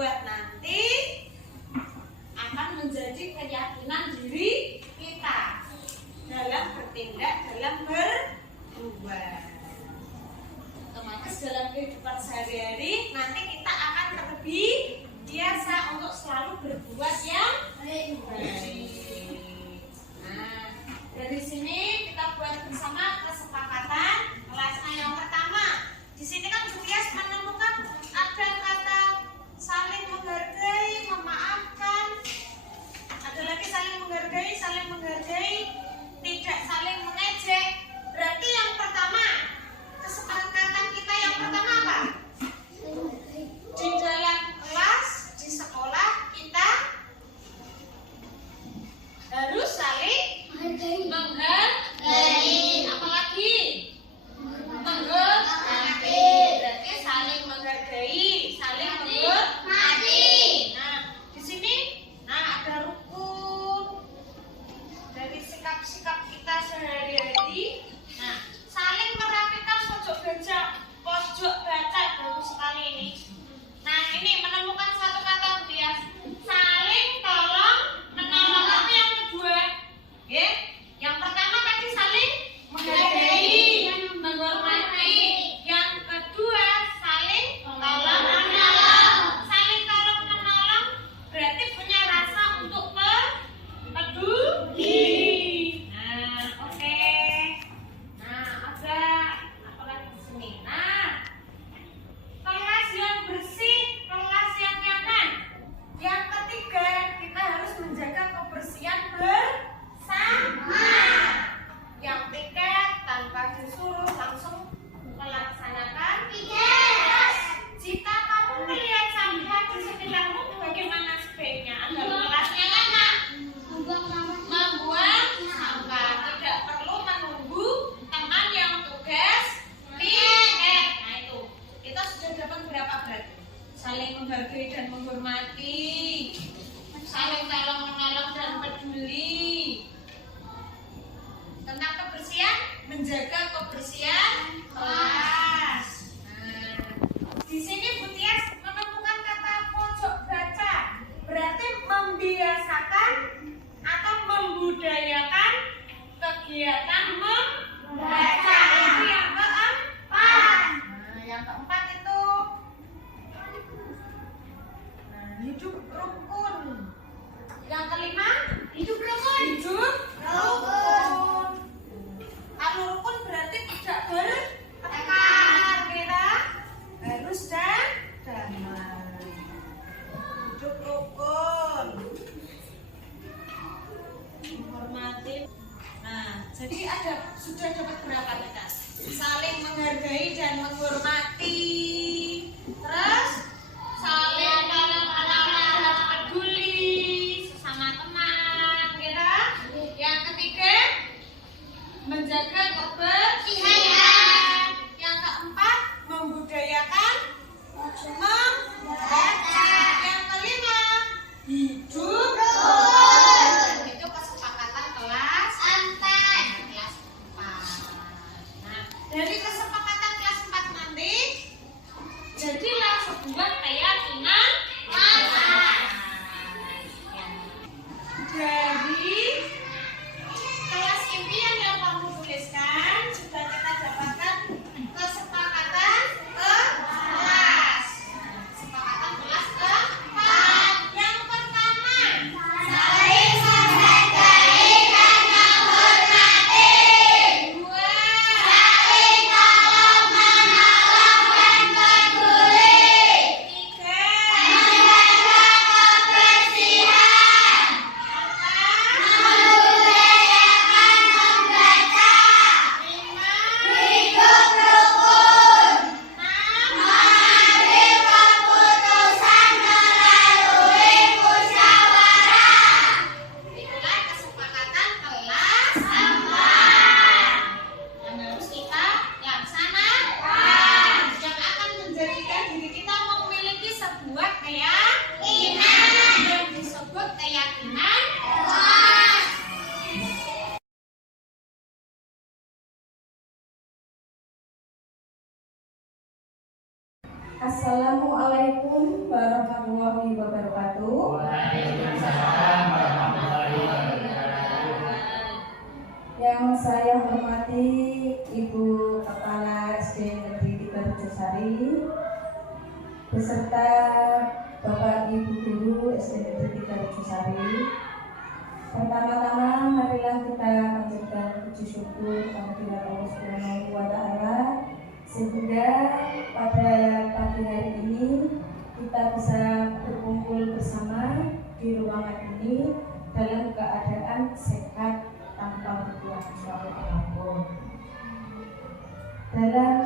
membuat nanti akan menjadi keyakinan diri kita dalam bertindak, dalam berbuat. Otomatis dalam kehidupan sehari-hari nanti kita akan lebih biasa untuk selalu berbuat yang baik. Nah, dari sini kita buat bersama kesepakatan kelasnya yang pertama. Di sini kan Bu Tias menemukan ada kata saling menghargai, memaafkan. Ada lagi saling menghargai, tidak saling mengejek. Berarti yang pertama, kesepakatan kita yang pertama apa? Di dalam kelas, di sekolah kita harus saling menghargai. Apalagi menghormati. Berarti saling menghargai, saling menghormati. Nah, di sini ada rukun dari sikap-sikap kita sehari-hari. Nah, saling merapikan pojok baca bagus sekali ini. Nah, ini menemukan satu kata Bu Tias. Saling tolong menolong. Apa yang kedua? Ya. Yang pertama tadi saling menghargai, menghormati. Yang kedua saling tolong menolong. Saling tolong menolong berarti punya rasa untuk peduli. Nah, oke. Nah, ada apa lagi di sini? Nah, kelas yang bersih, kelas yang nyaman. Yang ketiga, kita harus menjaga kebersihan bersama. Yang tiket tanpa disuruh langsung melaksanakan tiket. Jika kamu melihat sampah di sekitarmu, bagaimana sebaiknya agar kelasnya enak? Membuang sampah. Tidak perlu menunggu teman yang tugas tiket. Nah, itu kita sudah dapat berapa berarti? Saling menghargai dan menghormati, saling tolong menolong dan peduli. Tentang kebersihan, menjaga kebersihan kelas. Nah, di sini Bu Tias menemukan kata pojok baca. Berarti membiasakan atau membudayakan kegiatan membaca. Itu yang keempat. Nah, yang keempat itu hidup rukun. Yang kelima, hidup rukun. Kalau rukun berarti tidak bertengkar, kita harus damai. Hidup rukun, menghormati. Nah, jadi sudah dapat berapa kita? Saling menghargai dan menghormati. Terus saling tolong menolong dan peduli sesama teman, kita. Yang ketiga, menjaga kebersihan. Yang keempat, membudayakan membaca. Yang kelima, hidup rukun. Itu kesepakatan kelas 4. Nah, dari kesepakatan kelas 4 nanti jadilah sebuah keyakinan kelas. Dari kelas impian yang kamu tuliskan sudah kita dapatkan kesepakatan kelas. Kesepakatan kelas keempat. Yang pertama, saling menghargai dan menghormati. Dua, saling tolong menolong dan peduli. Tiga, Assalamualaikum warahmatullahi wabarakatuh. Waalaikumsalam warahmatullahi wabarakatuh. Yang saya hormati Ibu Kepala SD Negeri 3 Rejosari beserta Bapak Ibu Guru SD Negeri 3 Rejosari. Pertama-tama marilah kita panjatkan puji syukur kehadirat Allah Subhanahu wa Ta'ala sehingga pada pagi hari ini kita bisa berkumpul bersama di ruangan ini dalam keadaan sehat tanpa berbuat suatu apapun. Dalam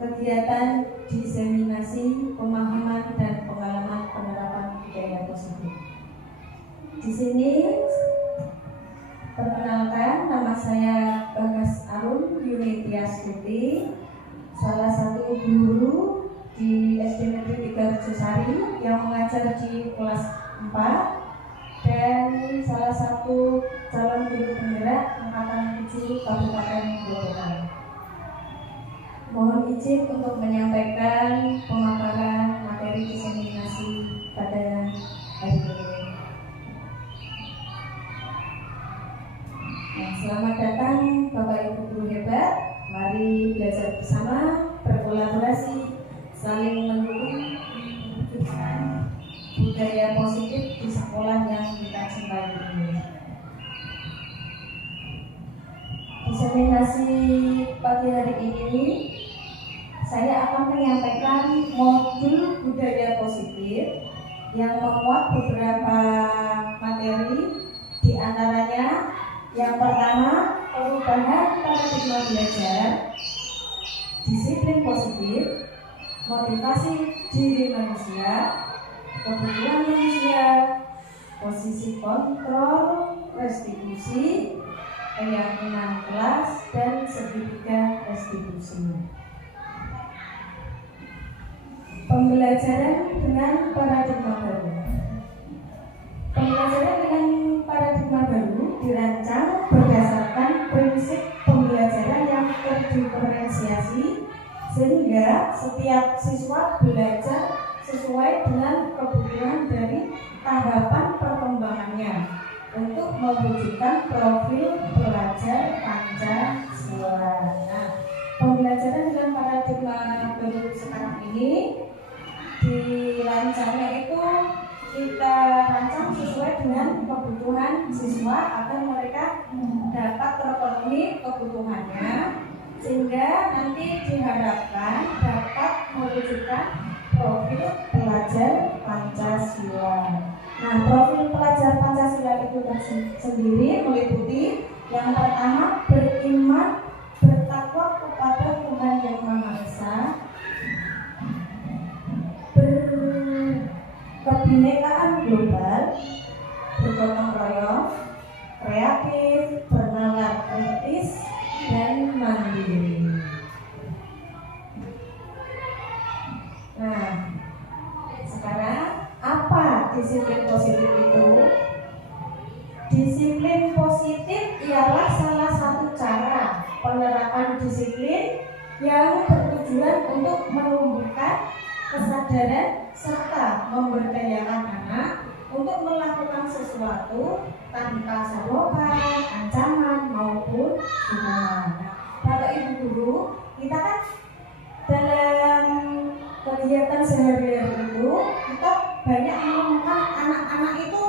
kegiatan diseminasi pemahaman dan pengalaman penerapan budaya positif. Di sini perkenalkan, nama saya Bagas Arun Yunitias Tuti, salah satu guru di SD Negeri 3 Rejosari yang mengajar di kelas 4 dan salah satu calon guru penggerak angkatan 7 Kabupaten Grobogan. Mohon izin untuk menyampaikan pemaparan materi diseminasi pada hari ini. Selamat datang Bapak Ibu guru hebat. Mari belajar bersama, berkolaborasi, saling mendukung, mewujudkan budaya positif di sekolah yang kita cintai ini. Diseminasi pagi hari ini, saya akan menyampaikan modul budaya positif yang memuat beberapa materi, di antaranya yang pertama, perubahan paradigma belajar, disiplin positif, motivasi diri manusia, kebutuhan manusia, posisi kontrol, restitusi, keyakinan kelas, dan segitiga restitusi. Pembelajaran dengan paradigma baru. Pembelajaran dengan paradigma baru dirancang berdasarkan prinsip pembelajaran yang terdiferensiasi sehingga setiap siswa belajar sesuai dengan kebutuhan dari tahapan perkembangannya untuk mewujudkan profil pelajar Pancasila. Nah, pembelajaran dengan paradigma baru sekarang ini dirancangnya itu kita rancang sesuai dengan kebutuhan siswa agar mereka dapat terpenuhi kebutuhannya sehingga nanti diharapkan dapat mewujudkan profil pelajar Pancasila. Nah, profil pelajar Pancasila itu sendiri meliputi yang pertama, beriman bertakwa kepada Tuhan Yang Maha Esa, kebinekaan global, bergotong royong, kreatif, bernalar kritis, dan mandiri. Nah, sekarang apa disiplin positif itu? Disiplin positif ialah salah satu cara penerapan disiplin yang bertujuan untuk menumbuhkan kesadaran serta memberdayakan anak untuk melakukan sesuatu tanpa sabotan, ancaman maupun hukuman. Nah, Bapak Ibu guru, kita kan dalam kegiatan sehari-hari itu kita banyak menemukan anak-anak itu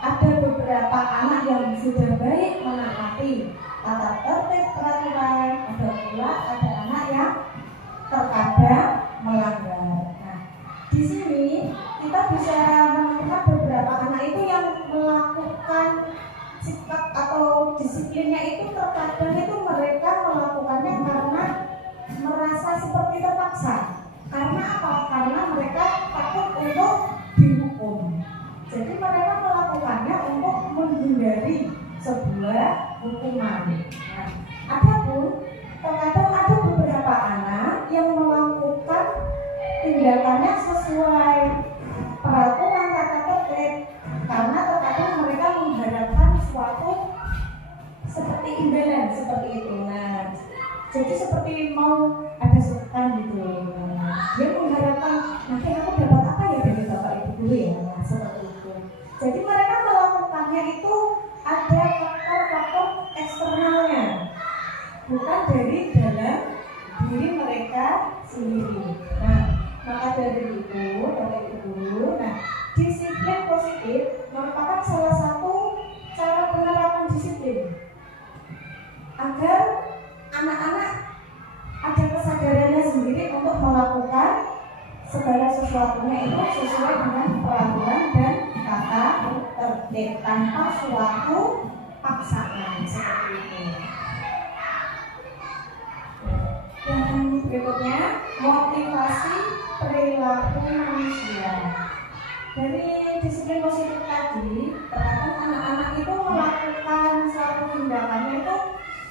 ada beberapa anak yang sudah baik menaati tata tertib peraturan, ada pula ada anak yang terkadang melanggar. Nah, di sini kita bisa menemukan beberapa anak itu yang melakukan sikap atau disiplinnya itu terkadang itu mereka melakukannya karena merasa seperti terpaksa. Karena apa? Karena mereka takut untuk dihukum. Jadi mereka melakukannya untuk menghindari sebuah hukuman. Nah, adapun terkadang ada beberapa anak yang melakukan tindakannya sesuai peraturan tata tertib karena terkadang mereka mengharapkan suatu seperti imbalan seperti itu. Nah, jadi seperti mau ada setan gitu. Dia mengharapkan nanti seperti itu dulu. Nah, disiplin positif merupakan salah satu cara penerapan disiplin agar anak-anak ada kesadarannya sendiri untuk melakukan segala sesuatunya itu sesuai dengan peraturan dan tata tertib tanpa suatu paksaan seperti itu. Yang berikutnya, motivasi perilaku manusia. Dari disiplin positif tadi, terkadang anak-anak itu melakukan suatu tindakannya itu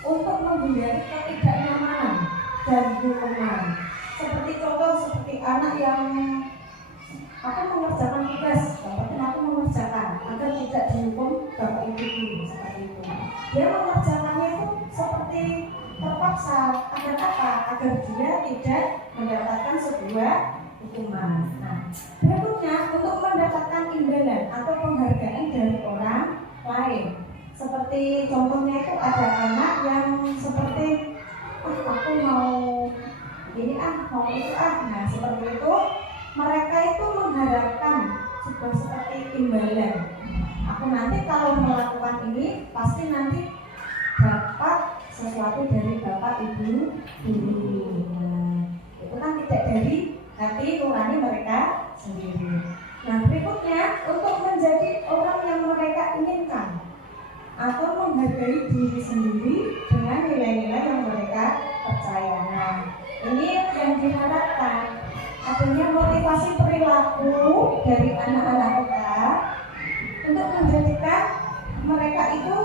untuk menghindari ketidaknyamanan dan hukuman. Seperti contoh, seperti anak yang aku mengerjakan tugas, bapaknya aku mengerjakan agar tidak dihukum bapak ibu, seperti itu. Dia mengerjakannya itu seperti terpaksa, agar apa? Agar dia tidak mendapatkan sebuah hukuman. Nah, berikutnya untuk mendapatkan imbalan atau penghargaan dari orang lain. Seperti contohnya itu ada anak yang seperti aku mau ini mau itu nah seperti itu mereka itu mengharapkan seperti imbalan. Aku nanti kalau melakukan ini pasti nanti dapat sesuatu dari bapak ibu dulu. Nah, itu kan tidak dari hati nurani mereka sendiri. Nah, berikutnya untuk menjadi orang yang mereka inginkan atau menghargai diri sendiri dengan nilai-nilai yang mereka percaya. Nah, ini yang diharapkan adanya motivasi perilaku dari anak-anak kita untuk menjadikan mereka itu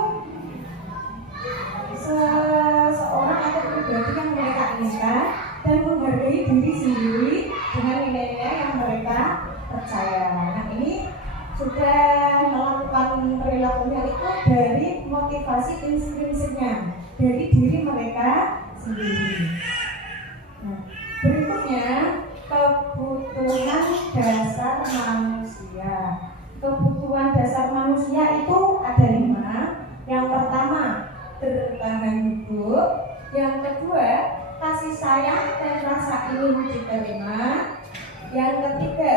seseorang atau pribadi yang mereka inginkan dan menghargai diri sendiri dengan nilai-nilai yang mereka percaya. Nah, ini sudah melakukan perilakunya itu dari motivasi intrinsiknya dari diri mereka sendiri. Nah, berikutnya kebutuhan dasar manusia. Kebutuhan dasar manusia itu ada 5. Yang pertama, bertahan hidup. Yang kedua, kasih sayang dan rasa ingin diterima. Yang ketiga,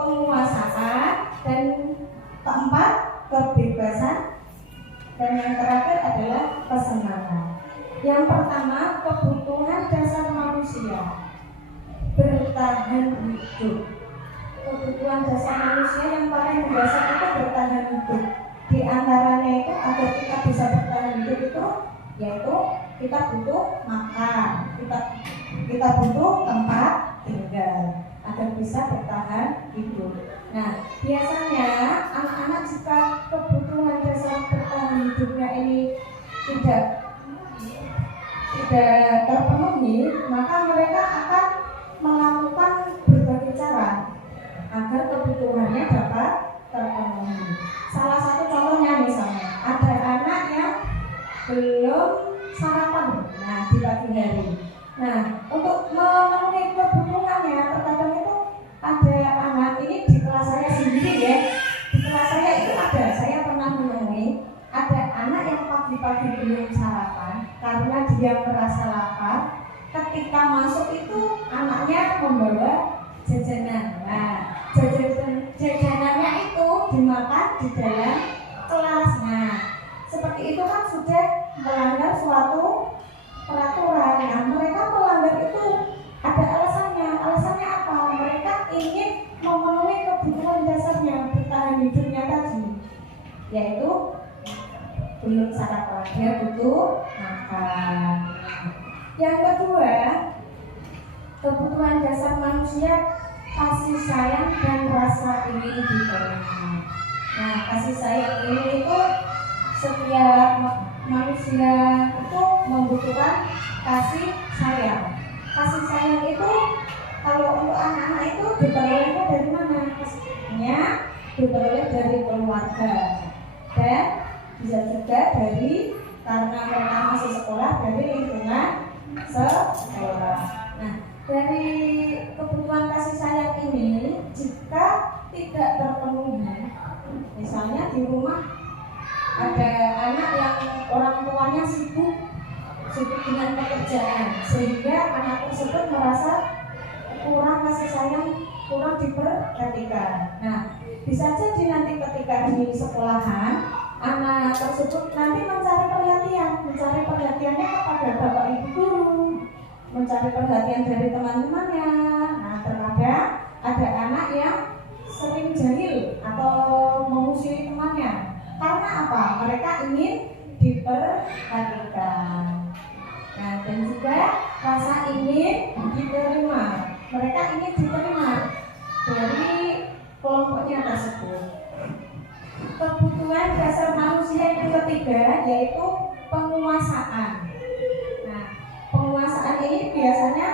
penguasaan. Dan keempat, kebebasan. Dan yang terakhir adalah kesenangan. Yang pertama, kebutuhan dasar manusia. Bertahan hidup. Kebutuhan dasar manusia yang paling mendasar itu bertahan hidup. Di antaranya itu agar kita bisa bertahan hidup itu yaitu kita butuh makan, kita butuh tempat tinggal agar bisa bertahan hidup. Nah, biasanya anak-anak jika kebutuhan dasar bertahan hidupnya ini tidak terpenuhi, maka mereka akan melakukan berbagai cara agar kebutuhannya dapat terpenuhi. Salah satu contohnya misalnya ada anak yang belum sarapan di pagi hari. Nah, untuk memenuhi kebutuhannya terkadang itu ada anak ini di kelas saya sendiri ya. Di kelas saya itu ada, saya pernah menemui ada anak yang pagi-pagi belum sarapan karena dia merasa lapar. Ketika masuk itu anaknya membawa jajanan. Nah, jajanannya itu dimakan di dalam kelas. Nah, seperti itu kan sudah melanggar suatu peraturan. Nah, mereka melanggar itu ada alasannya. Alasannya apa? Mereka ingin memenuhi kebutuhan dasarnya bertahan hidupnya tadi, yaitu belum sarapan, dia butuh makan. Yang kedua, kebutuhan dasar manusia kasih sayang dan rasa ingin diterima. Nah, kasih sayang ini itu setiap manusia itu membutuhkan kasih sayang. Kasih sayang itu kalau untuk anak-anak itu diperolehnya dari mana? Kasihnya diperoleh dari keluarga dan bisa juga dari karena mereka masih sekolah dari lingkungan sekolah. Nah, dari kebutuhan kasih sayang ini jika tidak terpenuhi, misalnya di rumah ada anak yang orang tuanya sibuk dengan pekerjaan sehingga anak tersebut merasa kurang kasih sayang kurang diperhatikan. Nah, bisa jadi nanti ketika di sekolahan anak tersebut nanti mencari perhatiannya kepada bapak ibu guru, mencari perhatian dari teman-temannya. Nah, terkadang ada anak yang sering jahil atau memusuhi temannya. Karena apa? Mereka ingin diperhatikan. Nah, dan juga rasa ingin diterima. Mereka ingin diterima dari kelompoknya tersebut. Kebutuhan dasar manusia yang ketiga yaitu penguasaan. Nah, penguasaan ini biasanya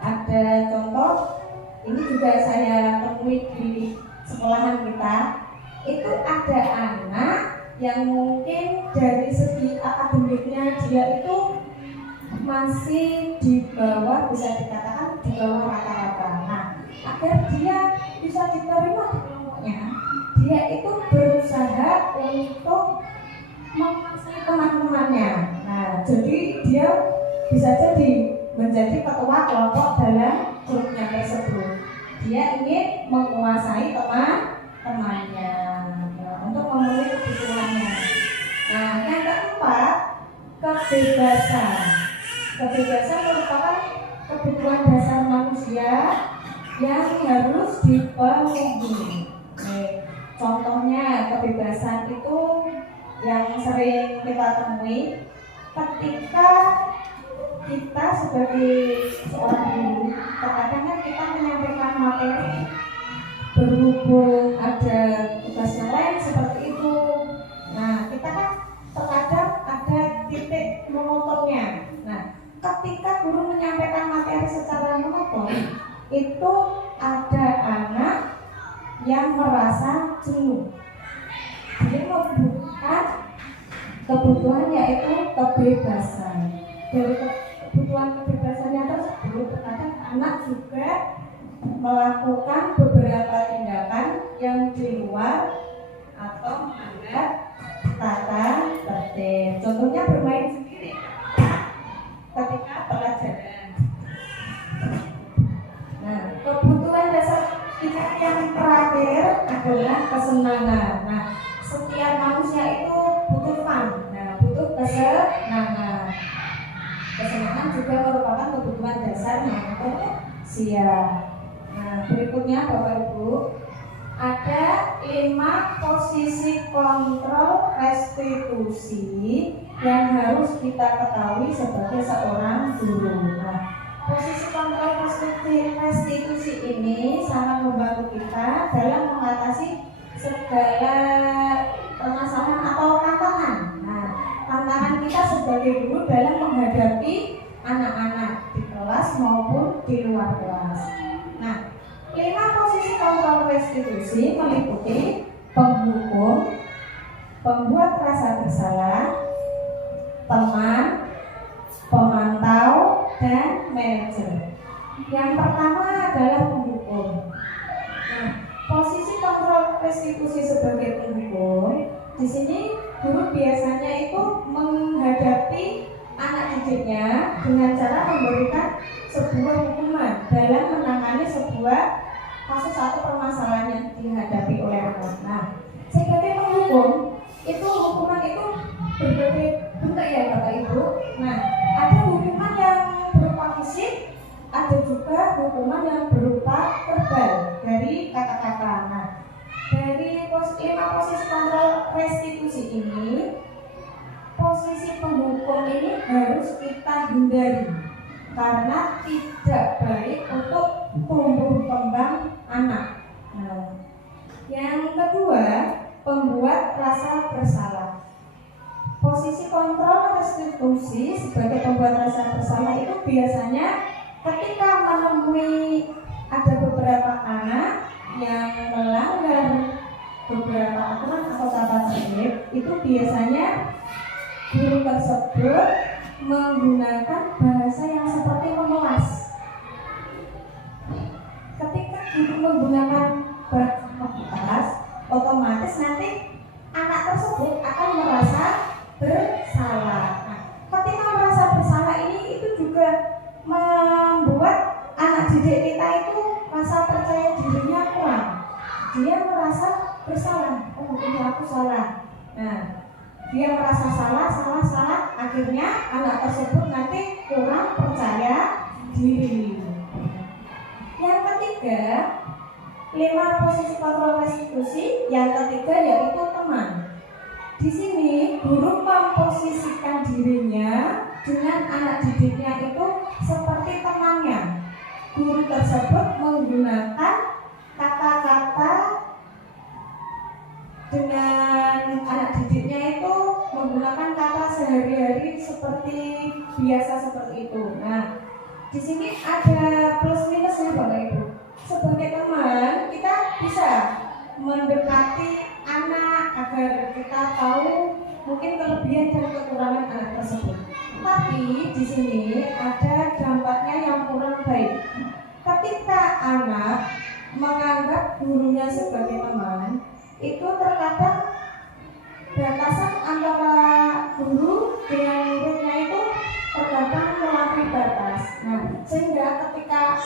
ada contoh ini juga saya temui di sekolahan kita. Itu ada anak yang mungkin dari segi akademiknya dia itu masih di bawah, bisa dikatakan di bawah rata-rata. Nah, agar dia bisa diterima di kelompoknya, dia itu berusaha untuk memaksa teman-temannya. Nah, jadi dia bisa jadi menjadi ketua kelompok dalam grupnya tersebut. Dia ingin menguasai teman-temannya untuk memenuhi kebutuhannya. Nah, yang keempat, kebebasan. Kebebasan merupakan kebutuhan dasar manusia yang harus dipenuhi. Contohnya kebebasan itu yang sering kita temui ketika kita sebagai seorang guru, terkadang kan kita menyampaikan materi berhubung ada tugas yang lain seperti itu. Nah, kita kan terkadang ada titik monotonnya. Nah, ketika guru menyampaikan materi secara monoton, itu ada anak yang merasa jenuh. Dia membutuhkan kebutuhan yaitu kebebasan. Dari kebutuhan kebebasannya tersebut, terkadang anak juga melakukan beberapa tindakan yang di luar atau melanggar tata tertib. Contohnya bermain sendiri ketika pelajaran. Nah, kebutuhan dasar kita yang terakhir adalah kesenangan. Nah, setiap manusia itu butuh fun. Nah, butuh kesenangan. Kesenangan juga merupakan kebutuhan dasar manusia. Nah, berikutnya Bapak Ibu, ada 5 posisi kontrol restitusi yang harus kita ketahui sebagai seorang guru. Nah, posisi kontrol restitusi ini sangat membantu kita dalam mengatasi segala permasalahan atau tantangan. Nah, tantangan kita sebagai guru dalam menghadapi anak-anak di kelas maupun di luar kelas. Nah, 5 posisi kontrol restitusi meliputi penghukum, pembuat rasa bersalah, teman, pemantau, dan manajer. Yang pertama adalah penghukum. Nah, posisi kontrol restitusi sebagai penghukum, di sini guru biasanya itu menghadapi anak didiknya dengan cara memberikan sebuah hukuman dalam menangani sebuah kasus atau permasalahan yang dihadapi oleh anak. Nah, sebagai penghukum itu hukuman itu berbagai bentuk ya Bapak Ibu. Nah, ada hukuman yang berupa fisik, ada juga hukuman yang berupa verbal dari kata-kata. Nah, dari 5 posisi kontrol restitusi ini, posisi penghukum ini harus kita hindari karena tidak baik untuk tumbuh kembang anak. Nah, yang kedua, pembuat rasa bersalah. Posisi kontrol restitusi sebagai pembuat rasa bersalah itu biasanya ketika menemui ada beberapa anak yang melanggar beberapa aturan atau tata tertib, itu biasanya guru tersebut menggunakan bahasa yang seperti memelas. Ketika guru menggunakan bahasa memelas, otomatis nanti anak tersebut akan merasa bersalah. Nah, ketika merasa bersalah ini itu juga membuat anak didik kita itu dia merasa bersalah. Oh, ini aku salah. Nah, dia merasa salah, akhirnya anak tersebut nanti kurang percaya diri. Yang ketiga, 5 posisi kontrol restitusi. Yang ketiga yaitu teman. Di sini guru memposisikan dirinya dengan anak didiknya itu seperti temannya. Guru tersebut menggunakan kata-kata dengan anak didiknya itu menggunakan kata sehari-hari seperti biasa seperti itu. Nah, di sini ada plus minusnya Bapak Ibu. Sebagai teman kita bisa mendekati anak agar kita tahu mungkin kelebihan dan kekurangan anak tersebut. Tapi di sini ada dampaknya yang kurang baik. Ketika anak menganggap gurunya sebagai teman, itu terkadang batasan antara guru dengan muridnya itu terkadang melampaui batas. Nah, sehingga ketika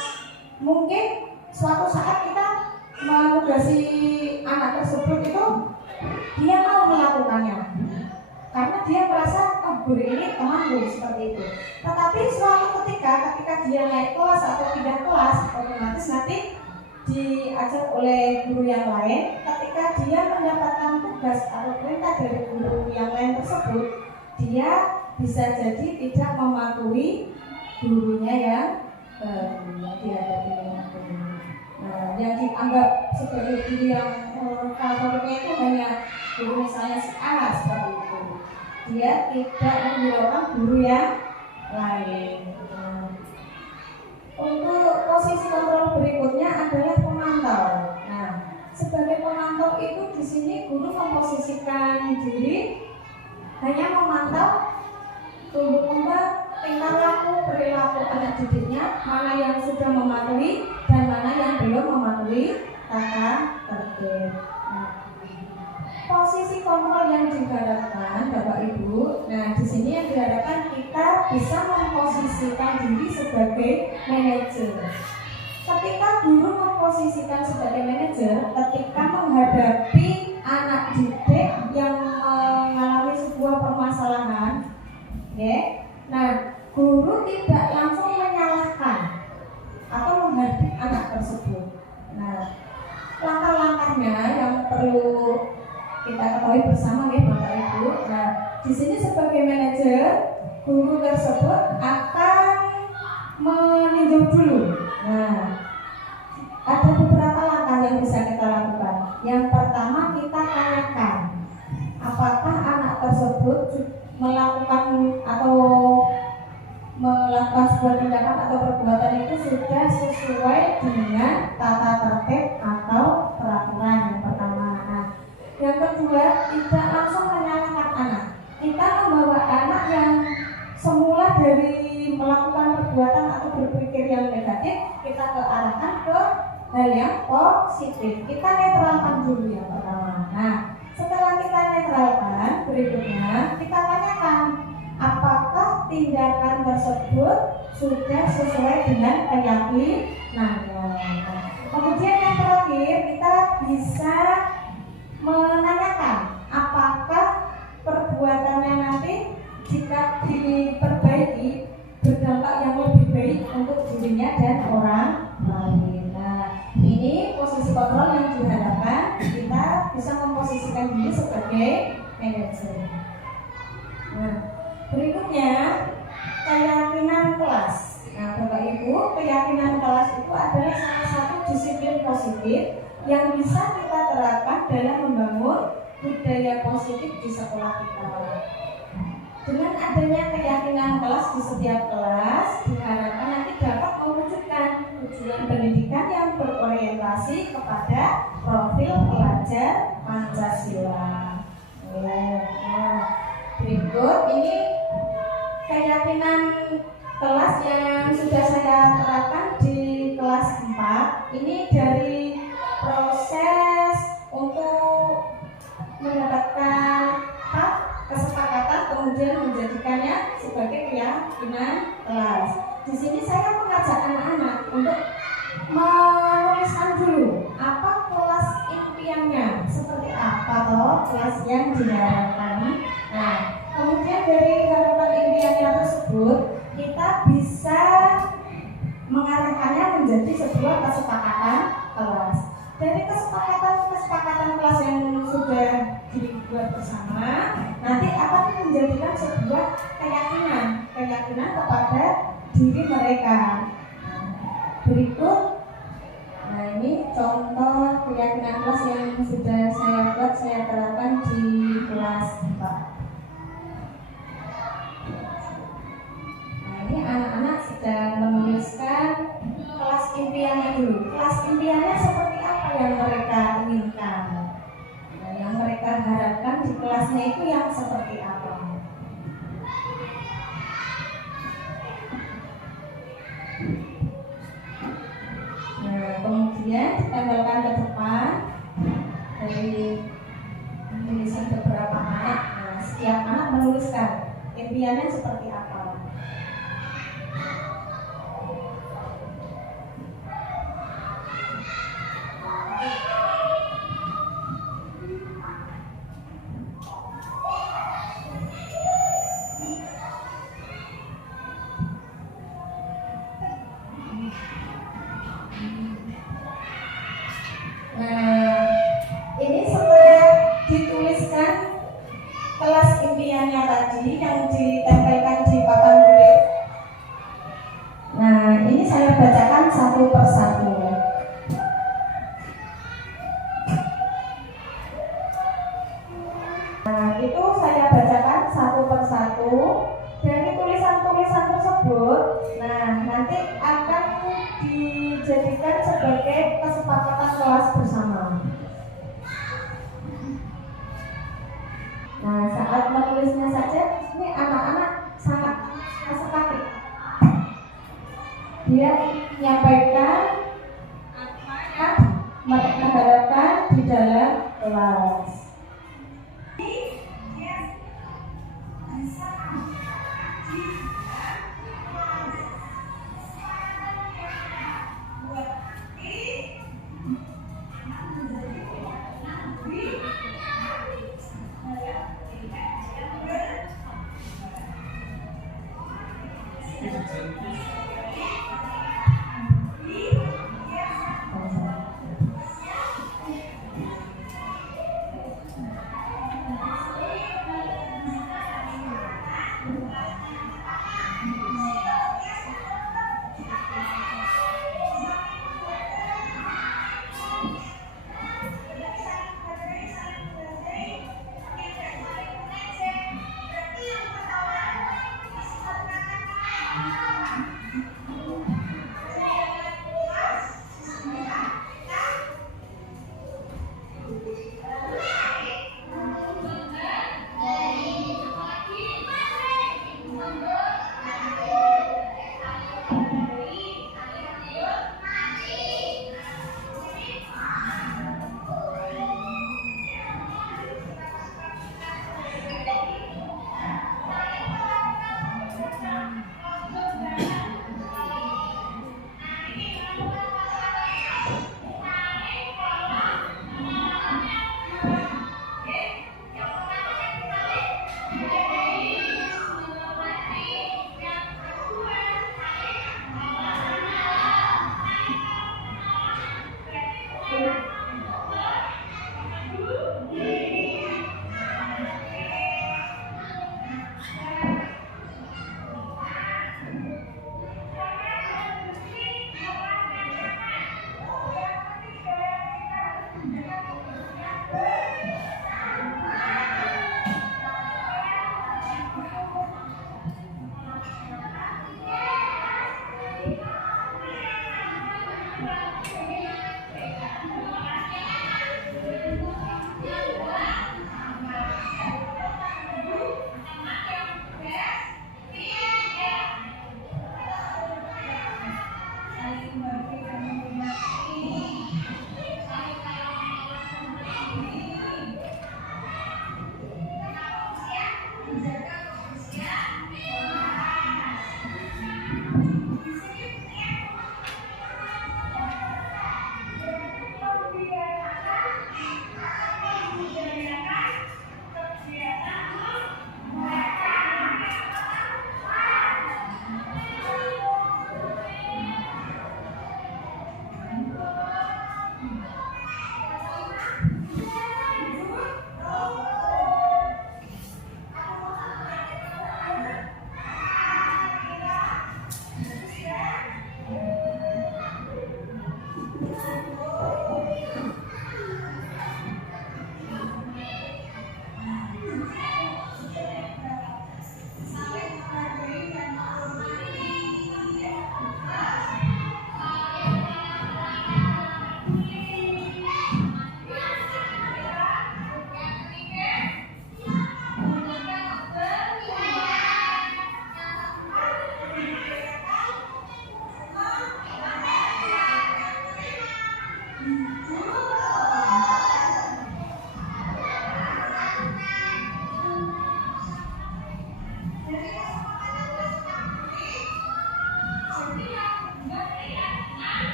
mungkin suatu saat kita menugasi anak tersebut itu dia mau melakukannya karena dia merasa guru ini temanku seperti itu. Tetapi suatu ketika dia naik kelas atau pindah kelas, otomatis nanti diajar oleh guru yang lain. Ketika dia mendapatkan tugas atau perintah dari guru yang lain tersebut, dia bisa jadi tidak mematuhi gurunya yang dihadapi. Nah, yang dianggap sebagai guru yang favoritnya itu hanya guru misalnya si A seperti itu. Dia tidak menghiraukan guru yang lain. Untuk posisi kontrol berikutnya adalah pemantau. Nah, sebagai pemantau itu di sini guru memposisikan diri hanya memantau tumbuh kembang, tingkah laku, perilaku anak didiknya, mana yang sudah mematuhi dan mana yang belum mematuhi tata tertib. Nah, posisi kontrol yang diharapkan Bapak Ibu, nah di sini yang diharapkan kita bisa memposisikan diri sebagai manajer. Ketika guru memposisikan sebagai manajer, ketika menghadapi anak didik yang mengalami sebuah permasalahan, nah guru tidak langsung menyalahkan atau menghardik anak tersebut. Nah, langkah-langkahnya yang perlu kita ketahui bersama ya Bapak Ibu. Nah, di sini sebagai manajer, guru tersebut akan meninjau dulu. Nah, ada beberapa langkah yang bisa kita lakukan. Yang pertama, kita tanyakan apakah anak tersebut melakukan sebuah tindakan atau perbuatan itu sudah sesuai dengan tata tertib atau peraturan. Yang pertama. Nah, yang kedua, tidak langsung menyalahkan anak. Kita membawa anak yang semula dari melakukan perbuatan atau berpikir yang negatif, kita arahkan ke hal yang positif. Kita netralkan dulu yang pertama. Nah, setelah kita netralkan, berikutnya kita tanyakan apakah tindakan tersebut sudah sesuai dengan keyakinannya. Kemudian yang terakhir, kita bisa menanyakan apakah perbuatannya nanti jika diperbaiki berdampak yang lebih baik untuk dirinya dan orang lain. Nah, ini posisi kontrol yang diharapkan kita bisa memposisikan diri sebagai manajer. Nah, berikutnya keyakinan kelas. Nah, Bapak Ibu, keyakinan kelas itu adalah salah satu disiplin positif yang bisa kita terapkan dalam membangun budaya positif di sekolah kita. Dengan adanya keyakinan kelas di setiap kelas, diharapkan nanti dapat mewujudkan tujuan pendidikan yang berorientasi kepada profil pelajar Pancasila. Nah, berikut ini keyakinan kelas yang sudah saya terapkan di kelas 4. Ini dari proses untuk mendapatkan kesepakatan kemudian menjadikannya sebagai keyakinan kelas. Di sini saya mengajak anak-anak untuk menuliskan dulu apa kelas ini kelas yang diharapkan. Nah, kemudian dari harapan impiannya tersebut kita bisa mengarahkannya menjadi sebuah kesepakatan kelas. Dari kesepakatan kelas yang sudah dibuat bersama, nanti akan menjadikan sebuah keyakinan kepada diri mereka. Berikut, nah ini contoh keyakinan kelas yang sudah saya buat, saya terapkan di kelas 4. Nah ini anak-anak sedang menuliskan kelas impiannya dulu. Kelas impiannya seperti apa yang mereka inginkan? Nah, yang mereka harapkan di kelasnya itu yang seperti apa? Kemudian ditempelkan ke depan dari tulisan beberapa anak. Nah, setiap anak menuliskan impiannya seperti apa. Ini setelah dituliskan kelas impiannya tadi yang ditempelkan di papan tulis. Nah, ini saya bacakan satu persatu. Nah, itu saya bacakan satu persatu. Dari tulisan-tulisan tersebut, nah nanti akan dijadikan sebagai kesepakatan kelas bersama. Nah, saat menulisnya saja, ini anak-anak sangat sepati. Dia menyampaikan apa yang mereka harapkan di dalam kelas.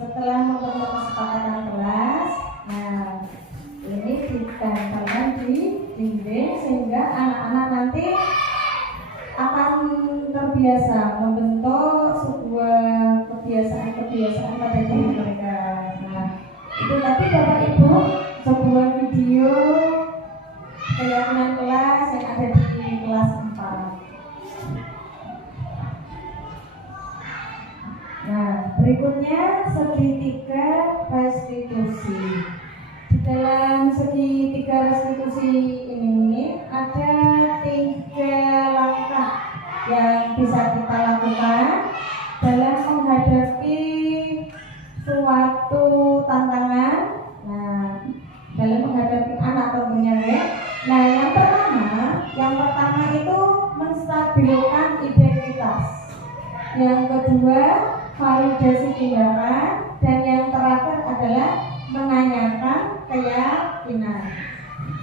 Setelah membentuk kesepakatan kelas, nah ini ditempelkan di dinding sehingga anak-anak nanti akan terbiasa membentuk sebuah kebiasaan-kebiasaan pada diri mereka. Nah, itu tadi Bapak Ibu sebuah video keyakinan kelas yang ada di kelas 4. Nah, berikutnya segitiga restitusi. Di dalam segitiga restitusi ini ada 3 langkah yang bisa kita lakukan dalam menghadapi suatu tantangan. Nah, dalam menghadapi anak tentunya ya. Nah, yang pertama itu menstabilkan identitas. Yang kedua, validasi tindakan, dan yang terakhir adalah menanyakan keyakinan.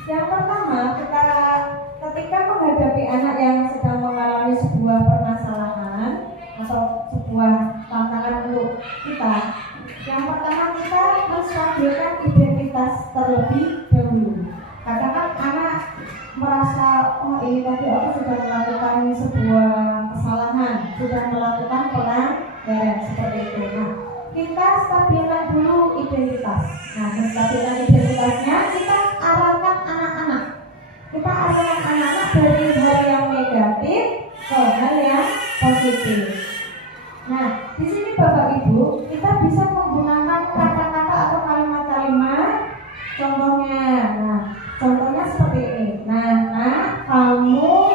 Yang pertama, ketika menghadapi anak yang sedang mengalami sebuah permasalahan atau sebuah tantangan untuk kita, yang pertama kita menstabilkan identitas terlebih dahulu. Kadang-kadang anak merasa, oh ini tadi aku sudah melakukan sebuah kesalahan, sudah melakukan pelanggaran seperti itu. Nah, kita stabilkan dulu identitas. Nah, menstabilkan identitasnya kita arahkan anak-anak. Kita arahkan anak-anak dari hal yang negatif ke hal yang positif. Nah, di sini Bapak Ibu kita bisa menggunakan kata-kata atau kalimat-kalimat. Contohnya seperti ini. Nah, kamu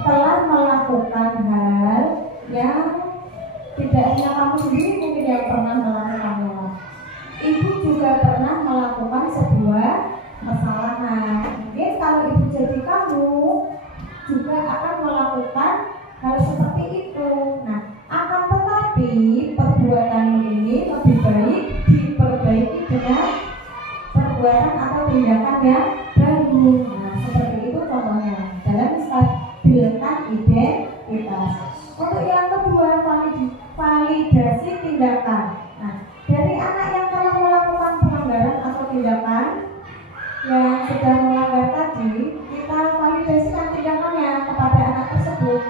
telah melakukan hal yang tidak hanya kamu sendiri mungkin yang pernah melakukannya. Ibu juga pernah melakukan sebuah kesalahan. Mungkin kalau ibu jadi kamu juga akan melakukan hal seperti itu. Nah, akan tetapi perbuatan ini lebih baik diperbaiki dengan perbuatan atau tindakan yang baru. Nah, seperti itu contohnya dalam menstabilkan identitas. Untuk yang kedua, validasi tindakan. Nah, dari anak yang telah melakukan pelanggaran atau tindakan yang sudah melanggar tadi, kita validasikan tindakannya kepada anak tersebut.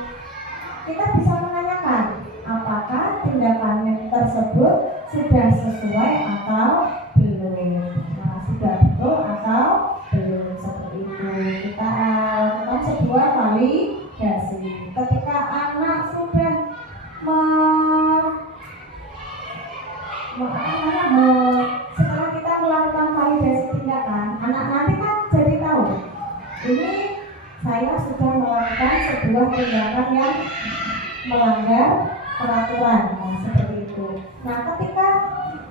Kita bisa menanyakan apakah tindakannya tersebut sudah sesuai atau belum. Nah, sudah betul atau belum, seperti itu. Kita lakukan sebuah validasi. Ketika anak sudah setelah kita melakukan validasi tindakan, anak nanti kan jadi tahu ini saya sudah melakukan sebuah tindakan yang melanggar peraturan. Nah, seperti itu. Nah, ketika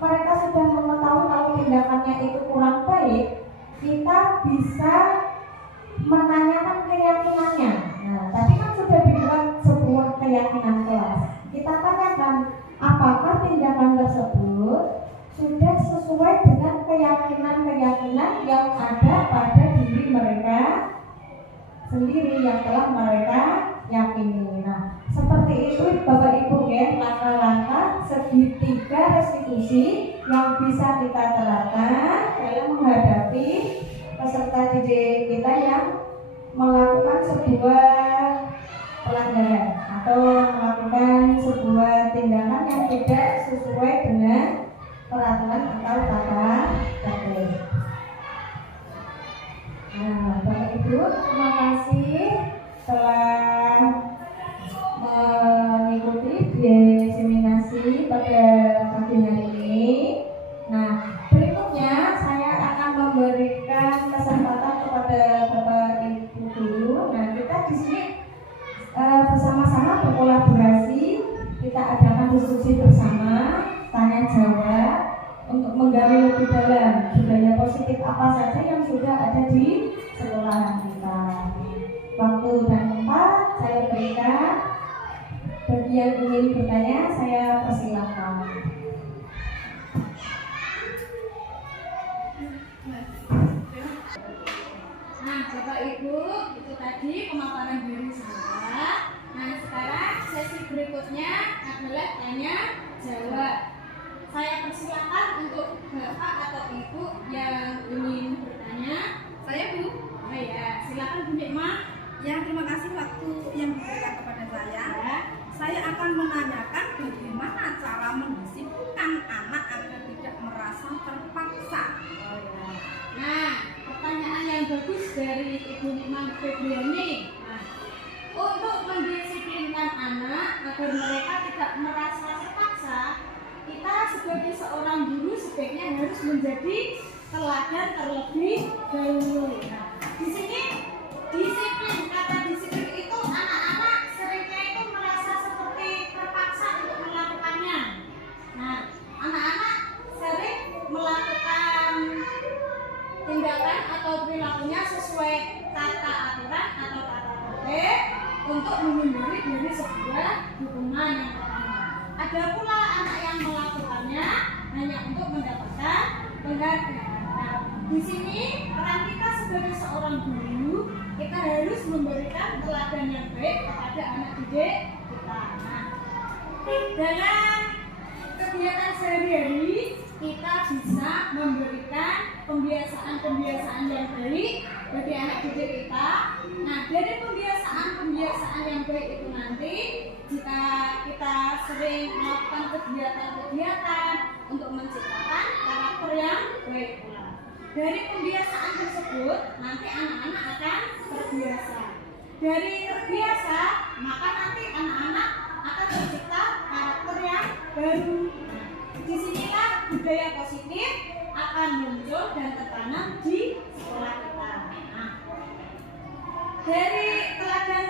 mereka sudah mengetahui kalau tindakannya itu kurang baik, kita bisa menanyakan keyakinannya. Nah, tadi kan sudah dibuat sebuah keyakinan kelas. Kita tanyakan apakah tindakan tersebut sudah sesuai dengan keyakinan yang ada pada diri mereka sendiri. sendiri yang telah mereka yakini. Nah, seperti itu Bapak Ibu ya, langkah-langkah segitiga restitusi yang bisa kita terapkan dalam menghadapi peserta didik kita yang melakukan sebuah pelanggaran atau melakukan sebuah tindakan yang tidak sesuai dengan peraturan atau tata tertib. Nah, Bapak Ibu, terima kasih telah mengikuti diseminasi pada pagi hari ini. Nah, berikutnya saya akan memberikan kesempatan kepada Bapak Ibu guru. Nah, kita di sini bersama-sama berkolaborasi, kita adakan diskusi bersama, tanya jawab untuk menggali lebih dalam budaya positif apa saja yang sudah ada di sekolahan kita. Waktu dan tempat saya berikan. Bagi yang ingin bertanya, saya persilakan. Nah, Bapak Ibu, itu tadi pemaparan diri saya. Nah, sekarang sesi berikutnya adalah tanya jawab. Saya persilakan untuk Bapak atau Ibu yang ingin bertanya. Saya Bu. Oh ya, silakan Bu Nikma. Ya, terima kasih waktu yang diberikan kepada saya. Saya akan menanyakan bagaimana cara mendisiplinkan anak agar tidak merasa terpaksa. Oh ya. Nah, pertanyaan yang bagus dari Ibu Nikma Febriani. Nah, untuk mendisiplinkan anak agar mereka tidak merasa terpaksa, kita sebagai seorang guru sebaiknya harus menjadi teladan terlebih dahulu. Nah, di sini disiplin, kata disiplin itu anak-anak seringnya itu merasa seperti terpaksa untuk melakukannya. Nah, anak-anak sering melakukan tindakan atau perilakunya sesuai tata aturan atau tata tertib untuk menghindari dari sebuah hukuman yang pertama. Ada pula anak yang melakukannya hanya untuk mendapatkan penghargaan. Nah, di sini peran kita sebagai seorang guru, kita harus memberikan teladan yang baik kepada anak didik kita. Nah, dalam kegiatan sehari-hari kita bisa memberikan pembiasaan-pembiasaan yang baik bagi anak didik kita. Nah, dari pembiasaan-pembiasaan yang baik itu nanti jika kita sering melakukan kegiatan-kegiatan untuk menciptakan karakter yang baik pula. Dari pembiasaan tersebut nanti anak-anak akan terbiasa. Dari terbiasa maka nanti anak-anak akan tercipta karakter yang baru. Nah, disinilah budaya positif akan muncul dan tertanam di sekolah kita. Nah, dari teladan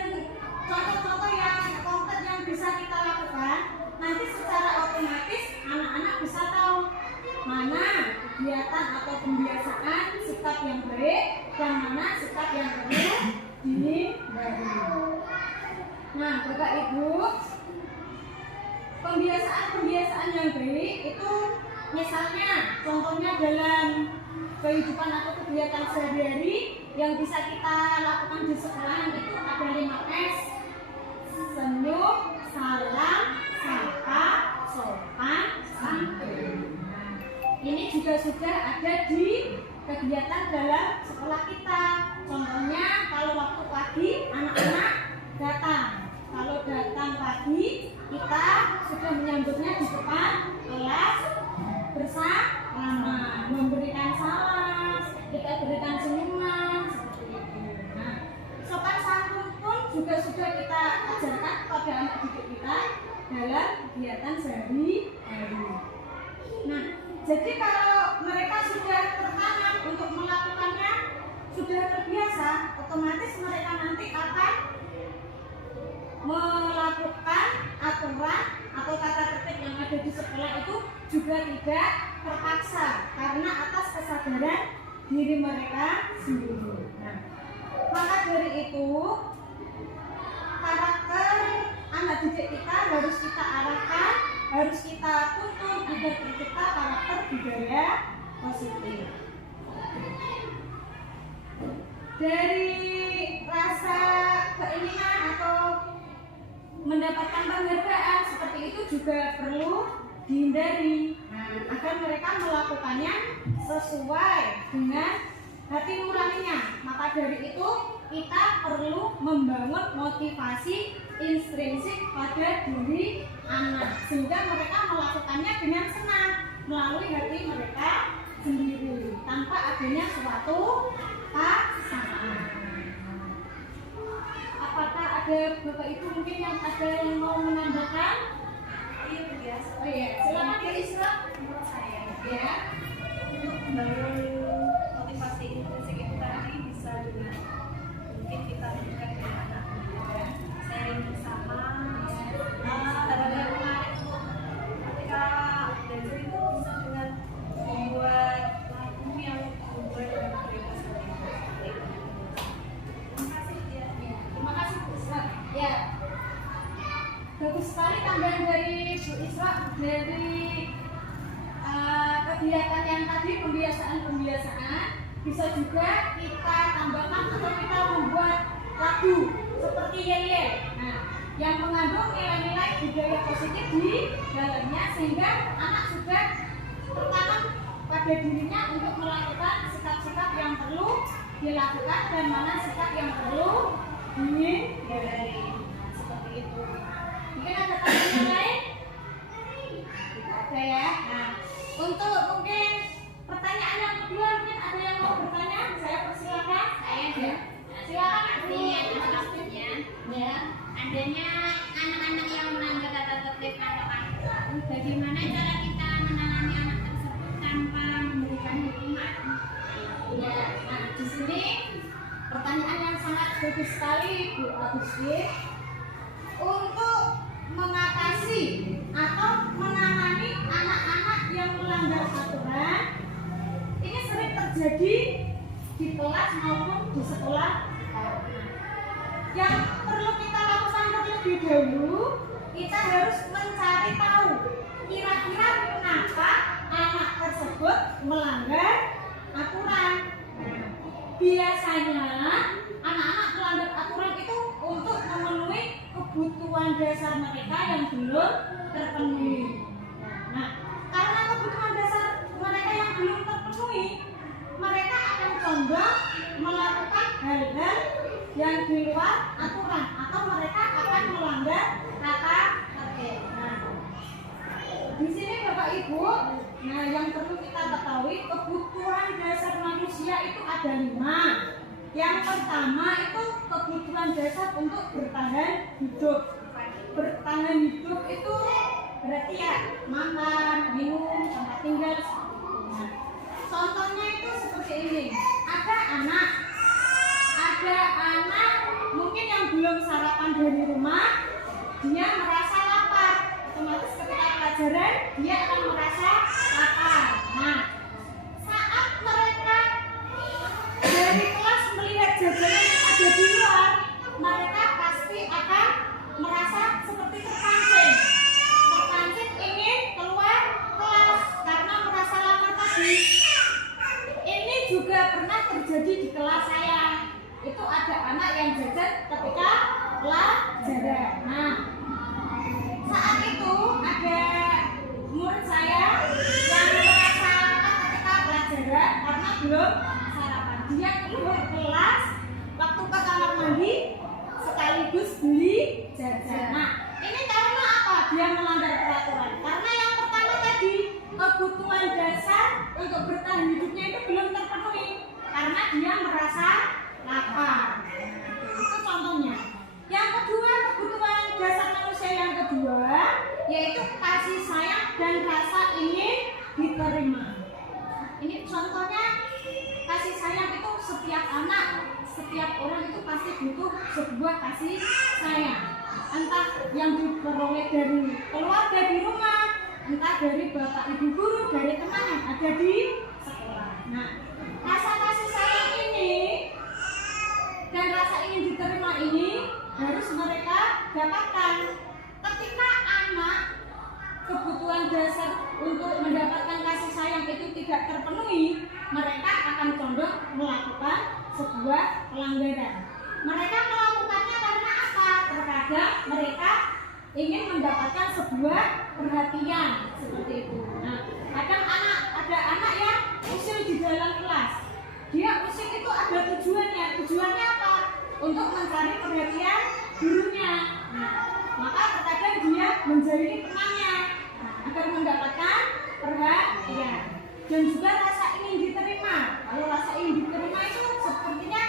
contoh-contoh yang konkret yang bisa kita lakukan, nanti secara otomatis anak-anak bisa tahu mana kegiatan atau pembiasaan sikap yang baik dan mana sikap yang perlu dihindari. Nah, Bapak Ibu, pembiasaan-pembiasaan yang baik itu misalnya contohnya dalam kehidupan atau kegiatan sehari-hari yang bisa kita lakukan di sekolah itu ada 5S: senyum, salam, sapa, sopan, santun. Nah, ini juga sudah ada di kegiatan dalam sekolah kita. Contohnya kalau waktu pagi anak-anak datang, kalau datang pagi kita sudah menyambutnya di depan kelas bersama, memberikan salam, kita berikan senyuman seperti itu. Nah, sopan santun pun juga sudah kita ajarkan kepada anak didik kita dalam kegiatan sehari-hari. Nah, jadi kalau mereka sudah tertanam untuk melakukannya, sudah terbiasa, otomatis mereka nanti akan melakukan aturan atau tata tertib yang ada di sekolah itu juga tidak terpaksa karena atas kesadaran diri mereka sendiri. Nah, maka dari itu karakter anak didik kita harus kita arahkan, harus kita tuntun agar tercipta karakter budaya positif. Dari rasa keinginan atau mendapatkan penghargaan seperti itu juga perlu dihindari. Agar mereka melakukannya sesuai dengan hati nuraninya. Maka dari itu kita perlu membangun motivasi intrinsik pada diri anak sehingga mereka melakukannya dengan senang melalui hati mereka sendiri tanpa adanya suatu paksaan. Apakah ada Bapak Ibu mungkin yang ada yang mau menambahkan? Iya, Bu ya. Oh iya, silakan Bu Isra. Menurut saya Ya. untuk membangun motivasi intrinsik itu tadi bisa dengan mungkin kita berikan ke anak ya, sharing bersama hal-hal yang menarik ketika belajar itu bisa dengan membuat lagu yang membuat mereka seperti itu. Terima kasih ya. Terima kasih Bu Isra. Ya. Bagus sekali tambahan dari Bu Isra dari kegiatan yang tadi pembiasaan bisa juga kita tambahkan atau kita membuat lagu seperti Yel-Yel. Nah, yang mengandung nilai-nilai budaya positif di dalamnya sehingga anak sudah tertanam pada dirinya untuk melakukan sikap-sikap yang perlu dilakukan dan mana sikap yang perlu dihindari. Nah, seperti itu. Mungkin ada pertanyaan lain? Tidak ada ya. Nah, untuk mungkin pertanyaan yang kedua mungkin ada yang mau bertanya? Saya persilakan. Saya Ya. Silakan Bu. artinya adalah maksudnya Ya. adanya anak-anak yang melanggar tata tertib atau bagaimana cara kita menangani anak tersebut tanpa memberikan hukuman. Ya. Nah, di sini pertanyaan yang sangat bagus sekali Bu Agusti untuk mengatasi atau menangani anak-anak yang melanggar aturan. Ini sering terjadi di kelas maupun di sekolah. Yang perlu kita lakukan terlebih dahulu, kita harus mencari tahu kira-kira kenapa anak tersebut melanggar aturan. Biasanya anak-anak melanggar aturan itu untuk memenuhi kebutuhan dasar mereka yang belum terpenuhi. Nah, karena kebutuhan dasar mereka yang belum terpenuhi, mereka akan condong melakukan hal-hal yang di luar aturan atau mereka akan melanggar tata tertib. Nah, di sini Bapak Ibu, nah yang perlu kita ketahui kebutuhan dasar manusia itu ada 5. Yang pertama itu kebutuhan dasar untuk bertahan hidup. Bertahan hidup itu berarti ya makan, minum, tempat tinggal. Nah, contohnya itu seperti ini. Ada anak mungkin yang belum sarapan dari rumah, dia merasa lapar. Otomatis ketika pelajaran dia akan merasa lapar. Nah, saat mereka dari kelas melihat jajanan yang ada di luar, mereka pasti akan merasa seperti terpancing ingin keluar kelas karena merasa lapar tadi. Ini juga pernah terjadi di kelas saya. Itu ada anak yang jajan ketika pelajaran. Nah, saat itu ada murid saya yang merasa lapar ketika pelajaran karena belum sarapan. Dia keluar kelas waktu ke kamar mandi sekaligus beli jajan. Nah, ini karena apa? Dia melanggar peraturan. Karena yang pertama tadi kebutuhan dasar untuk bertahan hidupnya itu belum terpenuhi karena dia merasa lapar. Itu contohnya. Yang kedua, kebutuhan dasar manusia yang kedua yaitu kasih sayang dan rasa ingin diterima. Ini contohnya kasih sayang itu setiap anak, setiap orang itu pasti butuh sebuah kasih sayang. Entah yang diperoleh dari keluarga di rumah, entah dari bapak ibu guru, dari teman yang ada di sekolah. Nah, rasa kasih sayang ini dan rasa ingin diterima ini harus mereka dapatkan. Ketika anak kebutuhan dasar untuk mendapatkan kasih sayang itu tidak terpenuhi, mereka akan condong melakukan sebuah pelanggaran. mereka melakukannya karena apa? Terkadang mereka ingin mendapatkan sebuah perhatian seperti itu. Nah, kadang ada anak yang usil di dalam kelas. Dia usil itu ada tujuannya. Tujuannya apa? Untuk mencari perhatian gurunya. Nah, maka terkadang dia menjadi temannya agar mendapatkan perhatian. Dan juga rasa ingin diterima. Kalau rasa ingin diterima itu sepertinya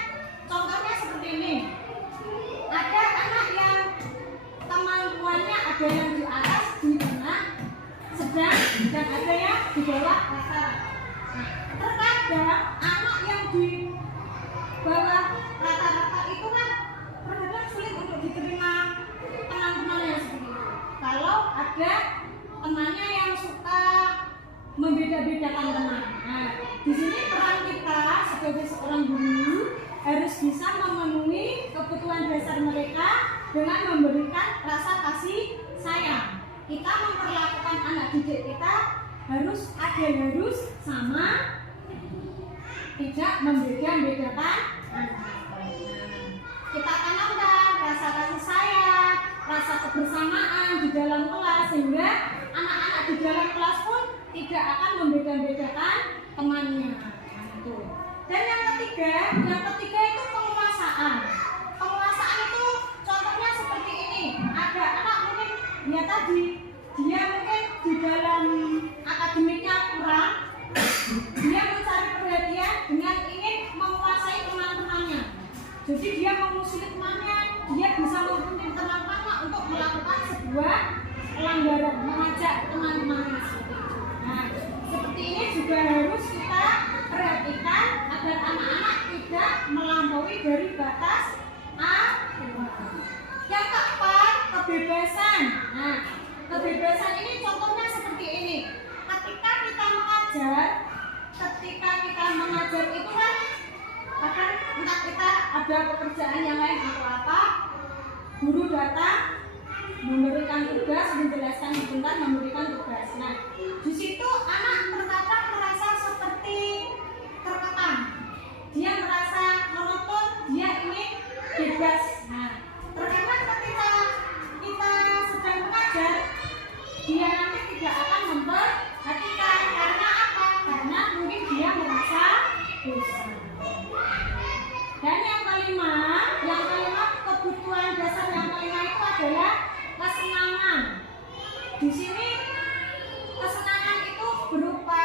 contohnya seperti ini. Ada anak yang kemampuannya ada yang di atas, di tengah, sedang, dan ada yang di bawah rata-rata. Nah, terkadang anak yang di bawah rata-rata itu kan terkadang sulit untuk diterima teman-temannya seperti itu. Kalau ada temannya yang suka membeda-bedakan teman. Nah, di sini peran kita sebagai seorang guru harus bisa memenuhi kebutuhan dasar mereka dengan memberikan rasa kasih sayang. Kita memperlakukan anak didik kita harus sama, tidak membeda-bedakan anak. Kita tanamkan rasa kasih sayang, rasa kebersamaan di dalam kelas sehingga anak-anak di dalam kelas pun tidak akan membeda-bedakan temannya. Dan yang ketiga itu penguasaan. Penguasaan itu contohnya seperti ini. Ada anak mungkin dia mungkin di dalam akademiknya kurang, dia mencari perhatian dengan ingin menguasai teman-temannya. Jadi dia mengusili temannya, dia bisa membimbing teman-temannya untuk melakukan sebuah pelanggaran, mengajak teman-temannya seperti itu. Nah, seperti ini juga harus kita perhatikan agar anak-anak tidak melampaui dari batas aturan. Yang keempat, kebebasan. Nah, kebebasan ini contohnya seperti ini. Ketika kita mengajar itu kan bahkan entah kita ada pekerjaan yang lain atau apa, guru datang memberikan tugas, menjelaskan sebentar, memberikan tugas. Nah, di situ anak terkadang merasa seperti terkekang. Dia merasa monoton, dia ingin bebas. Nah, terkadang ketika kita sedang mengajar, dia nanti tidak akan memperhatikan. Karena apa? Karena mungkin dia merasa bosan. Dan yang kelima kebutuhan dasar yang kelima itu adalah kesenangan. Di sini kesenangan itu berupa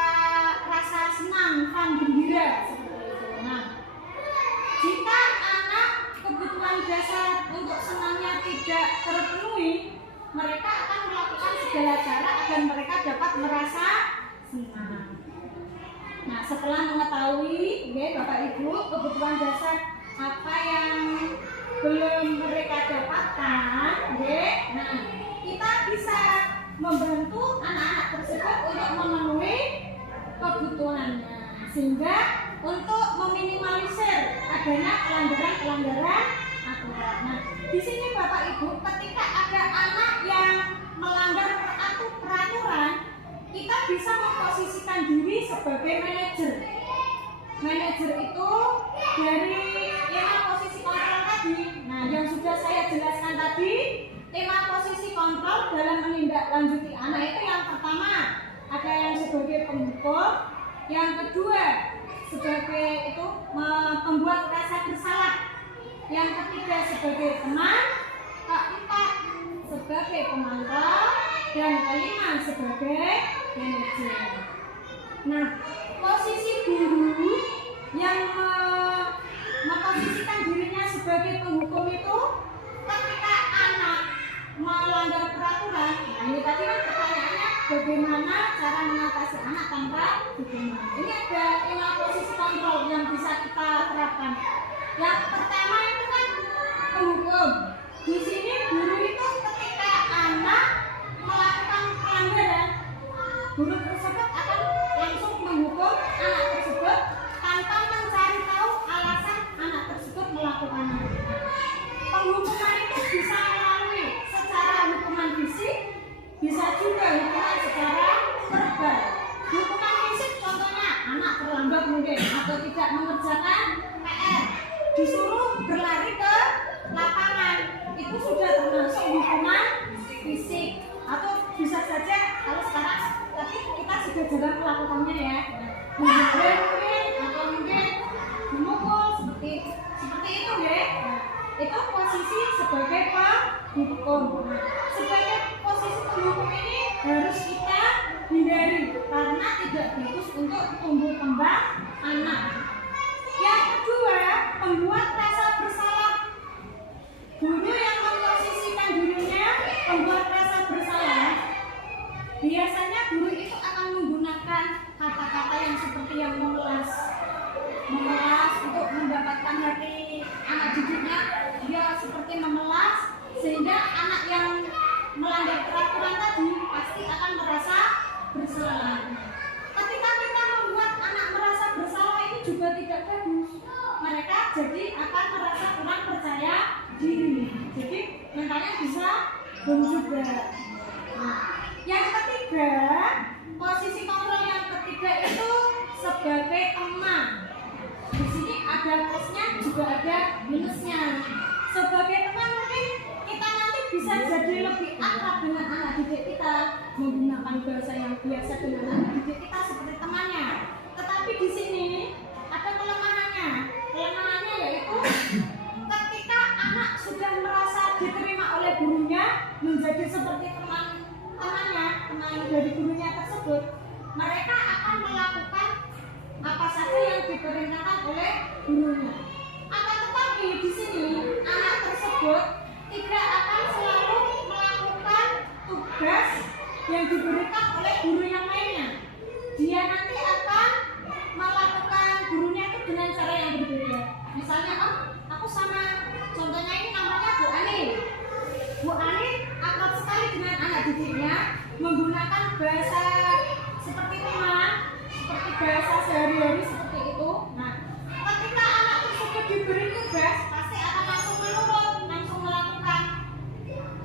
rasa senang, gembira seperti itu. Nah, jika anak kebutuhan dasar untuk senangnya tidak terpenuhi, mereka akan melakukan segala cara agar mereka dapat merasa senang. Nah, setelah mengetahui, Bapak Ibu, kebutuhan dasar apa yang belum mereka dapatkan, nah, kita bisa membantu anak-anak tersebut untuk memenuhi kebutuhannya, sehingga untuk meminimalisir adanya pelanggaran aturan. Nah, di sini Bapak Ibu, ketika ada anak yang melanggar peraturan, kita bisa memposisikan diri sebagai manajer. Manajer itu dari 5 posisi kontrol tadi. Nah, yang sudah saya jelaskan tadi, 5 posisi kontrol dalam menindaklanjuti anak itu yang pertama ada yang sebagai penghukum, yang kedua sebagai itu membuat rasa bersalah, yang ketiga sebagai teman, keempat sebagai pemantau, dan kelima sebagai manajer. Nah, posisi guru yang memposisikan dirinya sebagai penghukum itu ketika anak melanggar peraturan. Nah, ini tadi kan pertanyaannya bagaimana cara mengatasi anak tanpa hukuman. Ini ada 5 posisi kontrol yang bisa kita terapkan. Yang pertama itu kan penghukum. Di sini guru itu ketika anak melakukan pelanggaran, guru tersebut akan langsung menghukum anak tersebut tanpa mencari tahu alasan anak tersebut melakukannya. Penghukuman itu bisa melalui secara hukuman fisik, bisa juga hukuman secara verbal. Hukuman fisik contohnya anak terlambat mungkin atau tidak mengerjakan PR, disuruh berlari ke itu sudah termasuk hukuman fisik, atau bisa saja kalau sekarang tapi kita sudah jarang melakukannya ya, menghindar mungkin atau mungkin memukul seperti itu ya. Itu posisi sebagai penghukum. Sebagai posisi penghukum ini harus kita hindari karena tidak bagus untuk tumbuh kembang anak. Yang kedua, membuat rasa bersalah. Guru yang memposisikan dirinya membuat rasa bersalah, biasanya guru itu akan menggunakan kata-kata yang seperti yang memelas untuk mendapatkan hati anak didiknya. Dia seperti memelas sehingga anak yang melanggar peraturan tadi pasti akan merasa bersalah. Ketika kita membuat anak merasa bersalah ini juga tidak bagus. Mereka jadi akan merasa kurang percaya diri. Jadi mentalnya bisa down juga. Yang ketiga, posisi kontrol yang ketiga itu sebagai teman. Di sini ada plusnya juga ada minusnya. Sebagai teman mungkin kita nanti bisa jadi lebih akrab dengan anak didik kita, menggunakan bahasa yang biasa dengan anak didik kita seperti temannya. Tetapi di sini ada kelemahannya. Kelemahannya yaitu ketika anak sudah merasa diterima oleh gurunya menjadi seperti teman dari gurunya tersebut, mereka akan melakukan apa saja yang diperintahkan oleh gurunya. Akan tetapi di sini anak tersebut tidak akan selalu melakukan tugas yang diberikan oleh guru yang lainnya. Dia nanti akan melakukan gurunya itu dengan cara yang berbeda. Misalnya, aku sama contohnya ini namanya Bu Ani. Bu Ani akrab sekali dengan anak didiknya, menggunakan bahasa seperti teman, seperti bahasa sehari-hari seperti itu. Nah, ketika anak tersebut diberi tugas, pasti akan langsung menurut, langsung melakukan.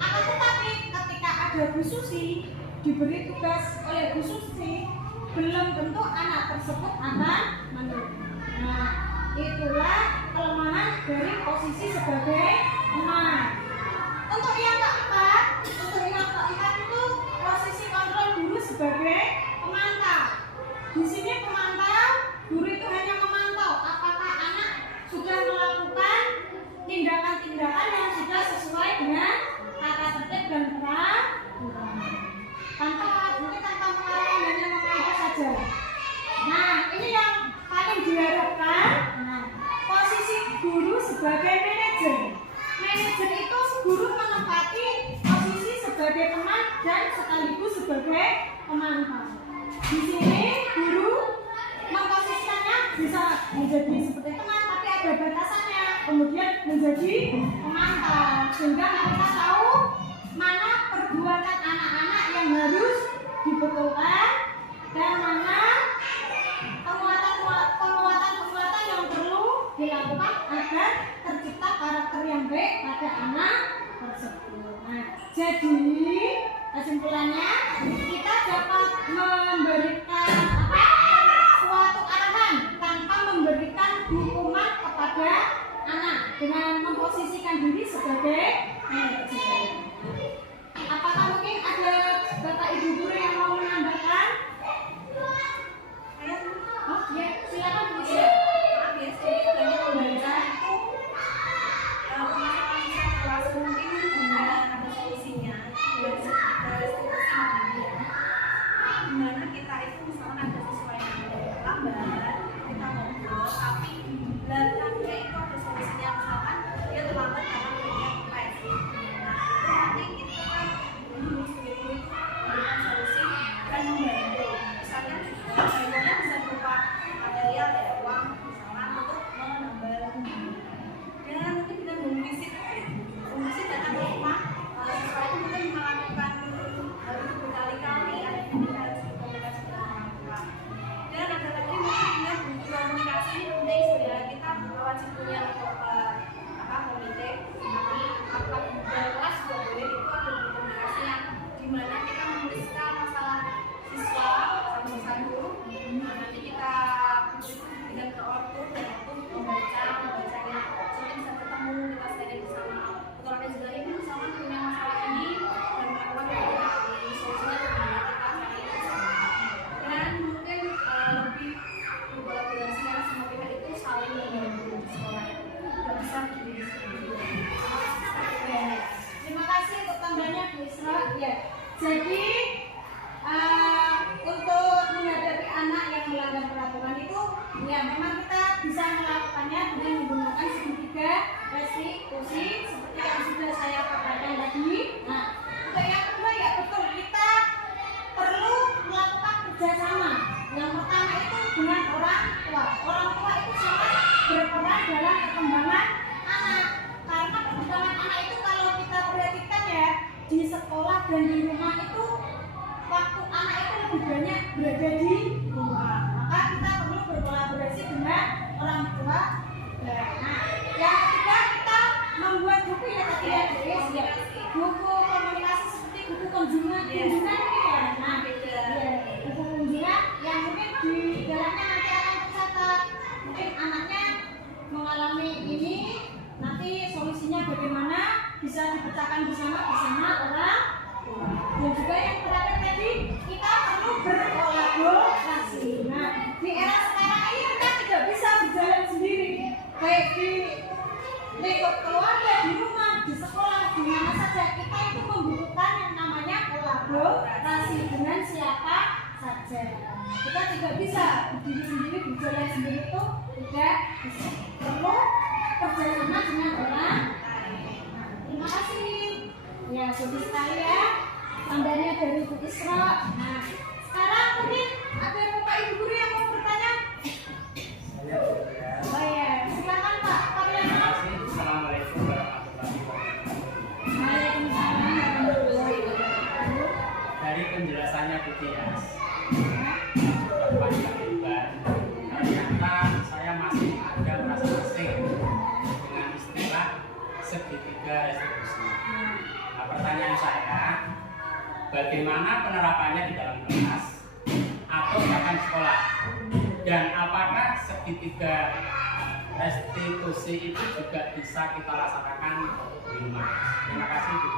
Akan tetapi ketika ada Bu Susi, diberi tugas oleh Bu Susi, belum tentu anak tersebut akan menurut. Nah, itulah kelemahan dari posisi sebagai teman. Untuk yang keempat itu posisi kontrol guru sebagai pemantau. Di sini pemantau, guru itu hanya memantau apakah anak sudah melakukan tindakan-tindakan yang sudah sesuai dengan tata tertib dan peraturan. Tanpa melarang, hanya memantau saja. Nah, ini yang paling diharapkan. Nah, posisi guru sebagai manajer. Manajer itu guru menempati posisi sebagai teman dan sekaligus sebagai pemantau. Di sini guru memposisikannya bisa menjadi seperti teman, tapi ada batasannya. Kemudian menjadi pemantau, sehingga mereka tahu mana perbuatan anak-anak yang harus dibetulkan dan mana penguatan yang perlu dilakukan agar tercipta karakter yang baik pada anak tersebut. Nah, jadi kesimpulannya kita dapat memberikan suatu arahan tanpa memberikan hukuman kepada anak dengan memposisikan diri sebagai manajer. Apakah mungkin ada Bapak Ibu guru yang mau menambahkan? Oh, ya, silakan Bu. Dimana kita itu misalnya ada sesuai dengan lambat, kita ngobrol, tapi belakangnya itu ada solusinya. Misalkan dia terlambat karena Jadi untuk menghadapi anak yang melanggar peraturan itu, ya memang kita bisa melakukannya dengan menggunakan segitiga restitusi seperti yang sudah saya paparkan tadi. Nah, untuk yang kedua ya betul, kita perlu melakukan kerjasama. Yang pertama itu dengan orang tua. Orang tua itu sangat berperan dalam perkembangan anak. Karena perkembangan anak itu kalau kita perhatikan ya, di sekolah dan di rumah itu waktu anak itu lebih banyak berada di rumah. Maka kita perlu berkolaborasi dengan orang tua. Nah, yang ketiga kita membuat buku ya tadi ya, guys, ya. Buku komunikasi seperti buku kunjungan gitu ya. Nah, ya, buku kunjungan yang mungkin di dalamnya nanti akan tercatat mungkin anaknya mengalami ini, nanti solusinya bagaimana bisa dipecahkan bersama orang tua. Dan juga yang terakhir tadi kita perlu berkolaborasi. Nah, di era sekarang ini kita tidak bisa berjalan sendiri, baik di lingkup keluarga, di rumah, di sekolah, di mana saja kita itu membutuhkan yang namanya kolaborasi dengan siapa saja. Kita tidak bisa berdiri sendiri, berjalan sendiri itu tidak bisa. Perlu kerjasama dengan orang. Nah, terima kasih. Ya, jadi sekali ya. Tambahannya dari Bu Isra. Nah, sekarang mungkin ada Bapak Ibu guru yang mau bertanya. Oh ya, silakan Pak. Assalamualaikum warahmatullahi wabarakatuh. Waalaikumsalam warahmatullahi wabarakatuh. Dari penjelasannya Bu Tias, Bapak Iban, ternyata saya masih ada merasa asing dengan istilah segitiga restitusi. Nah, pertanyaan saya, bagaimana penerapannya di dalam kelas atau bahkan sekolah? Dan apakah segitiga restitusi itu juga bisa kita laksanakan di rumah? Terima kasih Bu.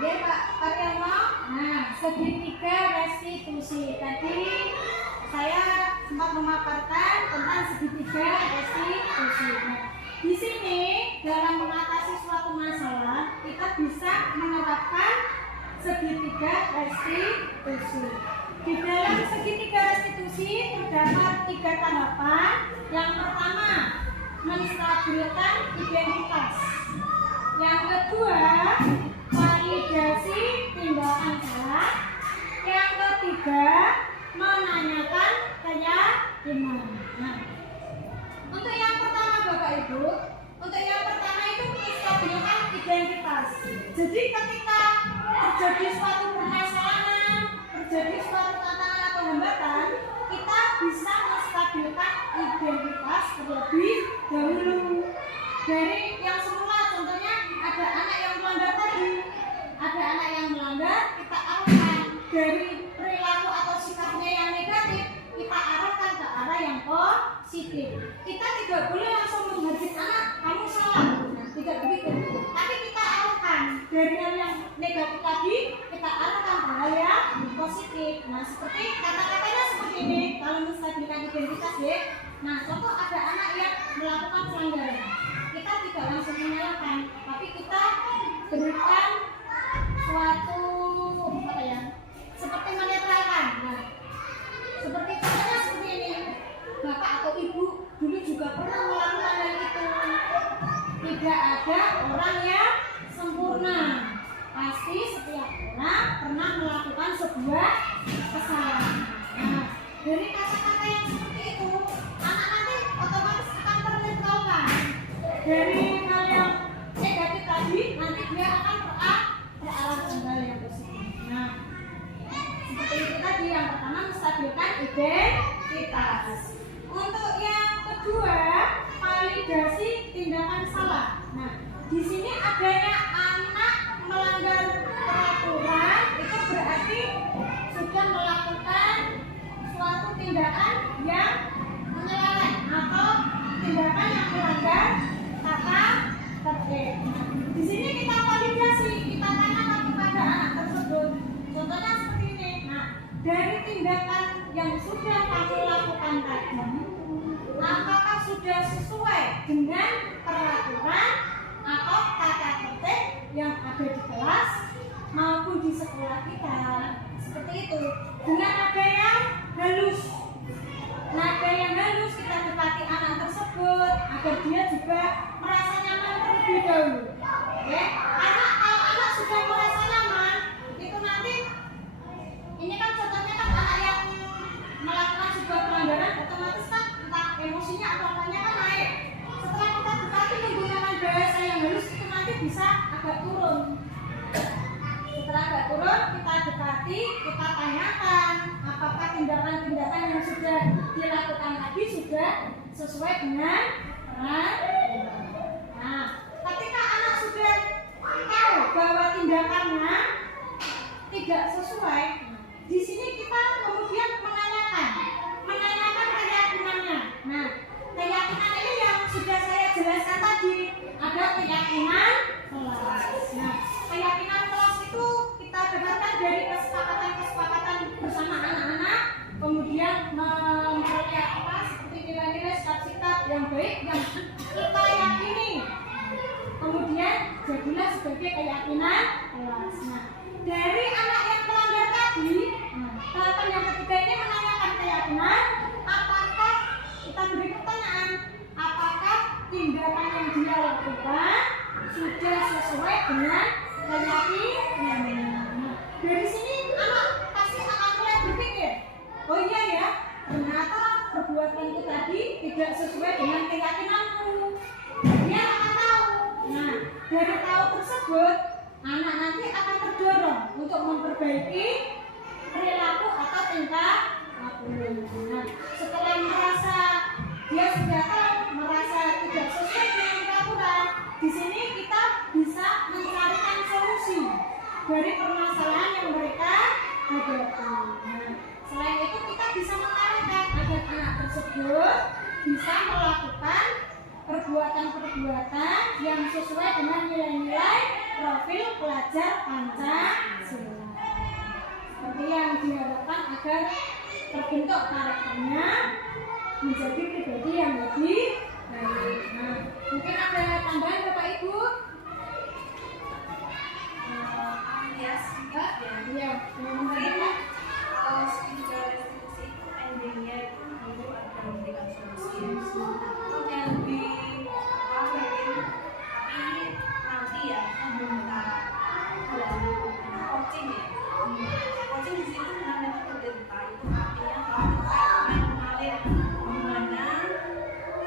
Ya, Pak Paryono. Nah, segitiga restitusi tadi saya sempat memaparkan tentang segitiga restitusi. Nah, di sini dalam mengatasi suatu masalah kita bisa menerapkan segitiga restitusi. Di dalam segitiga restitusi terdapat 3 tahapan. Yang pertama, menstabilkan identitas. Yang kedua, validasi tindakan salah. Yang ketiga, menanyakan keyakinan. Nah, untuk yang pertama Bapak Ibu, untuk yang pertama itu menstabilkan identitas. Jadi ketika terjadi suatu permasalahan, terjadi suatu tantangan atau hambatan, kita bisa menstabilkan identitas terlebih dahulu. Dari yang semula, contohnya ada anak yang melanggar tadi, ada anak yang melanggar, kita arahkan dari perilaku atau sikapnya yang negatif, kita arahkan ke arah yang positif. Kita tidak boleh langsung menghardik anak, kamu salah, nah, tidak begitu. Tapi kita arahkan dari hal yang negatif tadi, kita arahkan ke hal yang positif. Nah, seperti kata-katanya seperti ini, kalau menstabilkan identitas ya. Nah, contoh ada anak yang melakukan pelanggaran, kita tidak langsung menyalahkan, tapi kita berikan suatu apa ya, seperti menetralkan. Nah, seperti contohnya seperti ini, bapak atau ibu dulu juga pernah melakukan hal itu. Tidak ada orang yang sempurna, pasti setiap orang pernah melakukan sebuah kesalahan. Nah, dari kata-kata yang seperti itu, anak nanti otomatis akan ternetralkan. Dari hal yang negatif tadi, nanti dia akan berarah ke hal yang positif. Nah, seperti itu tadi yang pertama, menstabilkan identitas. Untuk yang kedua, validasi tindakan salah. Nah, di sini adanya anak melanggar peraturan itu berarti sudah melakukan suatu tindakan yang menyeleweng atau tindakan yang melanggar tata tertib. Di sini kita validasi, kita tanyakan kepada anak tersebut. Contohnya seperti ini. Nah, dari tindakan yang sudah kamu lakukan tadi, apakah sudah sesuai dengan peraturan atau tata tertib yang ada di kelas maupun di sekolah kita. Seperti itu. Dengan nada yang halus. Nada yang halus kita dekati anak tersebut agar dia juga merasa nyaman terlebih dahulu. Ya, karena kalau anak sudah merasa nyaman, itu nanti ini kan contohnya kan anak yang melakukan sebuah pelanggaran, otomatis kan entah emosinya atau apanya kan naik. Setelah kita dekati menggunakan bahasa yang halus, itu nanti bisa agak turun. Setelah agak turun, kita dekati, kita tanyakan apakah tindakan-tindakan yang sudah dilakukan tadi sudah sesuai dengan peran. Nah, ketika anak sudah tahu bahwa tindakannya tidak sesuai, di sini kita kemudian menanyakan keyakinannya. Nah, keyakinan ini yang sudah saya jelaskan tadi, ada keyakinan kelas. Nah, keyakinan kelas itu kita dapatkan dari kesepakatan bersama anak-anak, kemudian memperoleh seperti nilai-nilai sikap yang baik yang kita yakini. Kemudian jadilah sebagai keyakinan kelas. Nah, dari anak yang melanggar tadi, tahapan yang ketiga ini menanyakan keyakinan. Apakah kita beri pertanyaan? Apakah tindakan yang dia lakukan sudah sesuai dengan keyakinan? Nah, dari sini anak pasti akan mulai berpikir, oh iya ya, ternyata perbuatanku tadi tidak sesuai dengan keyakinanku. Dia akan tahu. Nah, dari tahu tersebut, anak nanti akan terdorong untuk memperbaiki perilaku atau tingkah laku. Nah, setelah merasa dia sudah tahu, merasa tidak sesuai dengan peraturan, di sini kita bisa mencarikan solusi dari permasalahan yang mereka hadapi. Nah, selain itu kita bisa mengarahkan agar anak tersebut bisa melakukan perbuatan-perbuatan yang sesuai dengan nilai-nilai profil pelajar Pancasila. Seperti yang diharapkan agar terbentuk karakternya menjadi pribadi yang lebih baik. Nah, mungkin ada tambahan Bapak Ibu? Ya, Kalau spiritual restitusi itu endingnya itu dulu ada memberikan solusi yang lebih mungkin, tapi nanti ya kita dalam coaching ya. Coaching di situ namanya pendeta, itu artinya kita mengalir dimana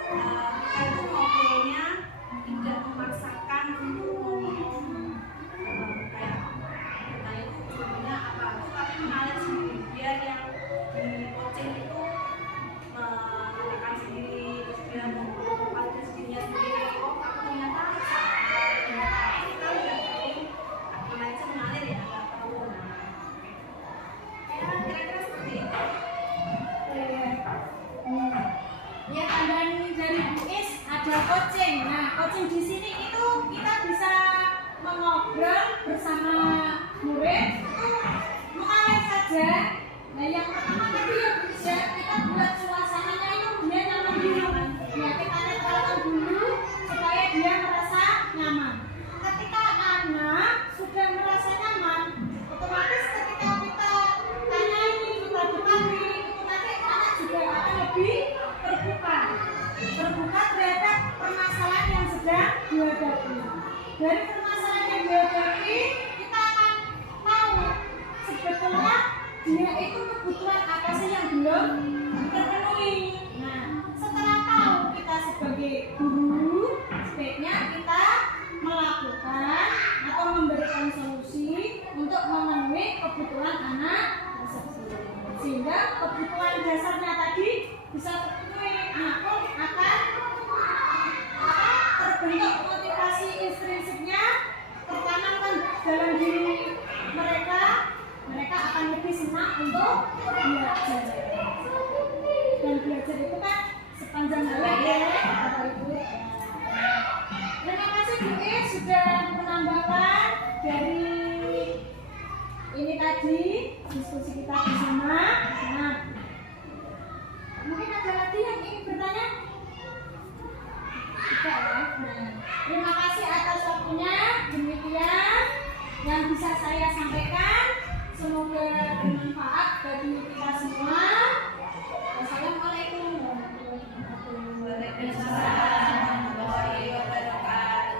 kita itu ngobrolnya tidak memaksakan untuk ngomong kayak kita itu sebenarnya apa, tapi mengalir sendiri biar yang di coaching itu menentukan sendiri, biar memperbaiki dirinya sendiri. Oh, aku ternyata kita udah tahu, karena itu mengalir ya, nggak tahu. Ya, kira-kira seperti itu. ya tambahan dari Bu Is ada coaching. Nah, coaching di sini itu kita bisa mengobrol bersama murid itu mengalir saja. Nah, yang pertama tadi ya Bu Is ya, kita buat suasananya itu dia nyaman dulu. Ya, kita netralkan dulu supaya dia merasa nyaman. Ketika anak sudah merasa nyaman, otomatis ketika kita tanyai, kita dekati, itu nanti anak juga akan lebih terbuka terhadap permasalahan yang sedang dihadapi. Dari permasalahan yang dihadapi, kita akan tahu sebetulnya dia itu kebutuhan apa sih yang belum terpenuhi. Nah, setelah tahu, kita sebagai guru sebaiknya kita melakukan atau memberikan solusi untuk memenuhi kebutuhan anak tersebut, sehingga kebutuhan dasarnya tadi bisa terpenuhi. Anak pun akan terbentuk motivasi intrinsipnya tertanamkan dalam diri mereka akan lebih senang untuk belajar. Dan belajar itu kan sepanjang hari ya Bapak Ibu. Terima kasih Bu Is sudah menambahkan dari ini tadi diskusi kita bersama. Nah, mungkin ada lagi yang ingin bertanya? juga ya. Nah, terima kasih atas waktunya. Demikian yang bisa saya sampaikan. Semoga bermanfaat bagi kita semua. Wassalamualaikum warahmatullahi wabarakatuh.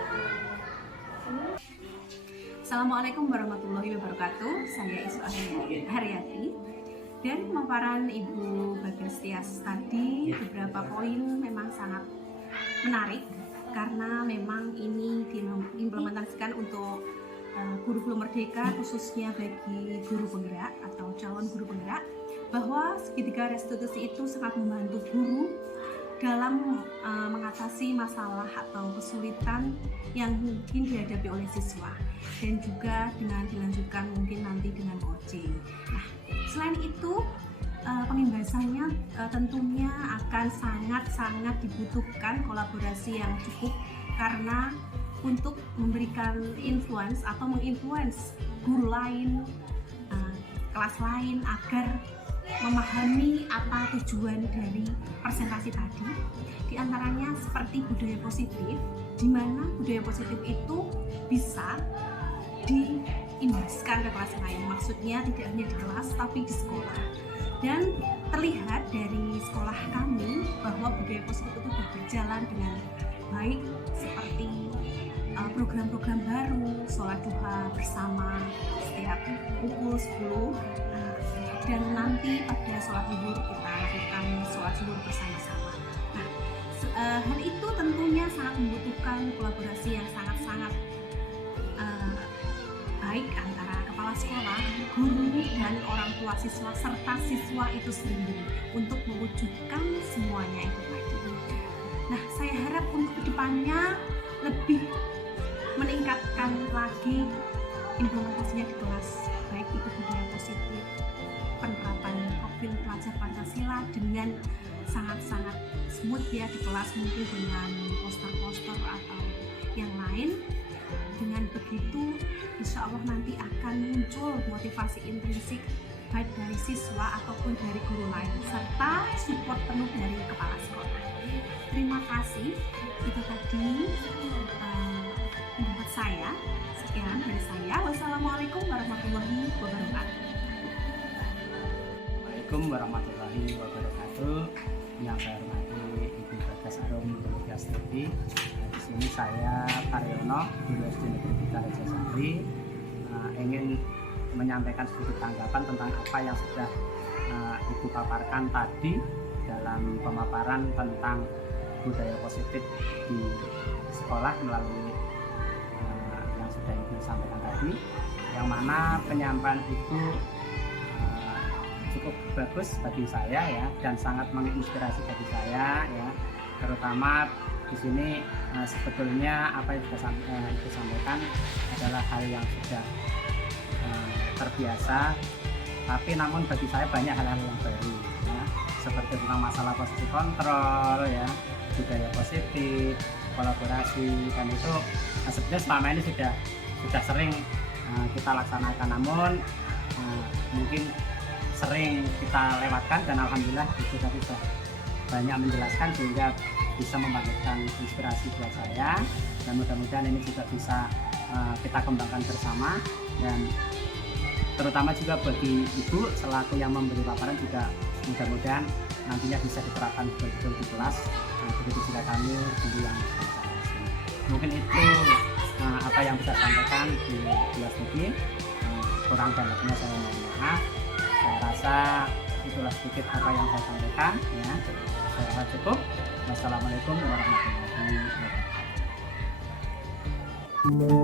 Assalamualaikum warahmatullahi wabarakatuh. Saya Isu Haryati. Dari pemaparan Ibu Bagistias tadi, beberapa poin memang sangat menarik karena memang ini diimplementasikan untuk kurikulum merdeka, khususnya bagi guru penggerak atau calon guru penggerak, bahwa segitiga restitusi itu sangat membantu guru dalam mengatasi masalah atau kesulitan yang mungkin dihadapi oleh siswa, dan juga dengan dilanjutkan mungkin nanti dengan coaching. Nah, selain itu pengimbasannya tentunya akan sangat-sangat dibutuhkan kolaborasi yang cukup, karena untuk memberikan influence atau menginfluence guru lain, kelas lain agar memahami apa tujuan dari presentasi tadi. Di antaranya seperti budaya positif, di mana budaya positif itu bisa diimbaskan ke kelas lain. Maksudnya tidak hanya di kelas tapi di sekolah. Dan terlihat dari sekolah kami bahwa budaya positif itu sudah berjalan dengan baik, seperti program-program baru, sholat duha bersama setiap pukul 10, dan nanti pada sholat zuhur kita lakukan sholat zuhur bersama-sama. Nah, hal itu tentunya sangat membutuhkan kolaborasi yang sangat-sangat baik antara kepala sekolah, guru, dan orang tua siswa serta siswa itu sendiri untuk mewujudkan semuanya itu tadi. Nah, saya harap untuk kedepannya lebih meningkatkan lagi implementasinya di kelas, baik itu budaya positif, penerapan profil pelajar Pancasila dengan sangat-sangat smooth ya di kelas, mungkin dengan poster-poster atau yang lain. Dengan begitu insya Allah nanti akan muncul motivasi intrinsik baik dari siswa ataupun dari guru lain, serta support penuh dari kepala sekolah. Terima kasih, itu tadi pendapat saya. Sekian dari saya. Wassalamualaikum warahmatullahi wabarakatuh. Assalamualaikum warahmatullahi wabarakatuh. Yang saya hormati Ibu Bagas Arum Pujastuti. Di sini saya Karyono, Guru SD Negeri 3 Rejasari, ingin menyampaikan sedikit tanggapan tentang apa yang sudah Ibu paparkan tadi dalam pemaparan tentang budaya positif di sekolah melalui yang sudah Ibu sampaikan tadi, yang mana penyampaian itu cukup bagus bagi saya ya, dan sangat menginspirasi bagi saya ya, terutama di sini sebetulnya apa yang sudah Ibu sampaikan adalah hal yang sudah terbiasa, tapi namun bagi saya banyak hal-hal yang baru ya, seperti tentang masalah posisi kontrol ya, budaya positif, kolaborasi, dan itu sebenarnya selama ini sudah sering kita laksanakan, namun mungkin sering kita lewatkan, dan alhamdulillah itu tadi sudah banyak menjelaskan sehingga bisa membangkitkan inspirasi buat saya, dan mudah-mudahan ini juga bisa kita kembangkan bersama, dan terutama juga bagi Ibu selaku yang memberi paparan juga mudah-mudahan nantinya bisa diterapkan betul di kelas, begitu juga kami guru yang mungkin itu apa yang bisa sampaikan di kelas ini. Kurang dan lebihnya saya mohon maaf. Saya rasa itulah sedikit apa yang saya sampaikan ya. Saya rasa cukup. Wassalamualaikum warahmatullahi wabarakatuh.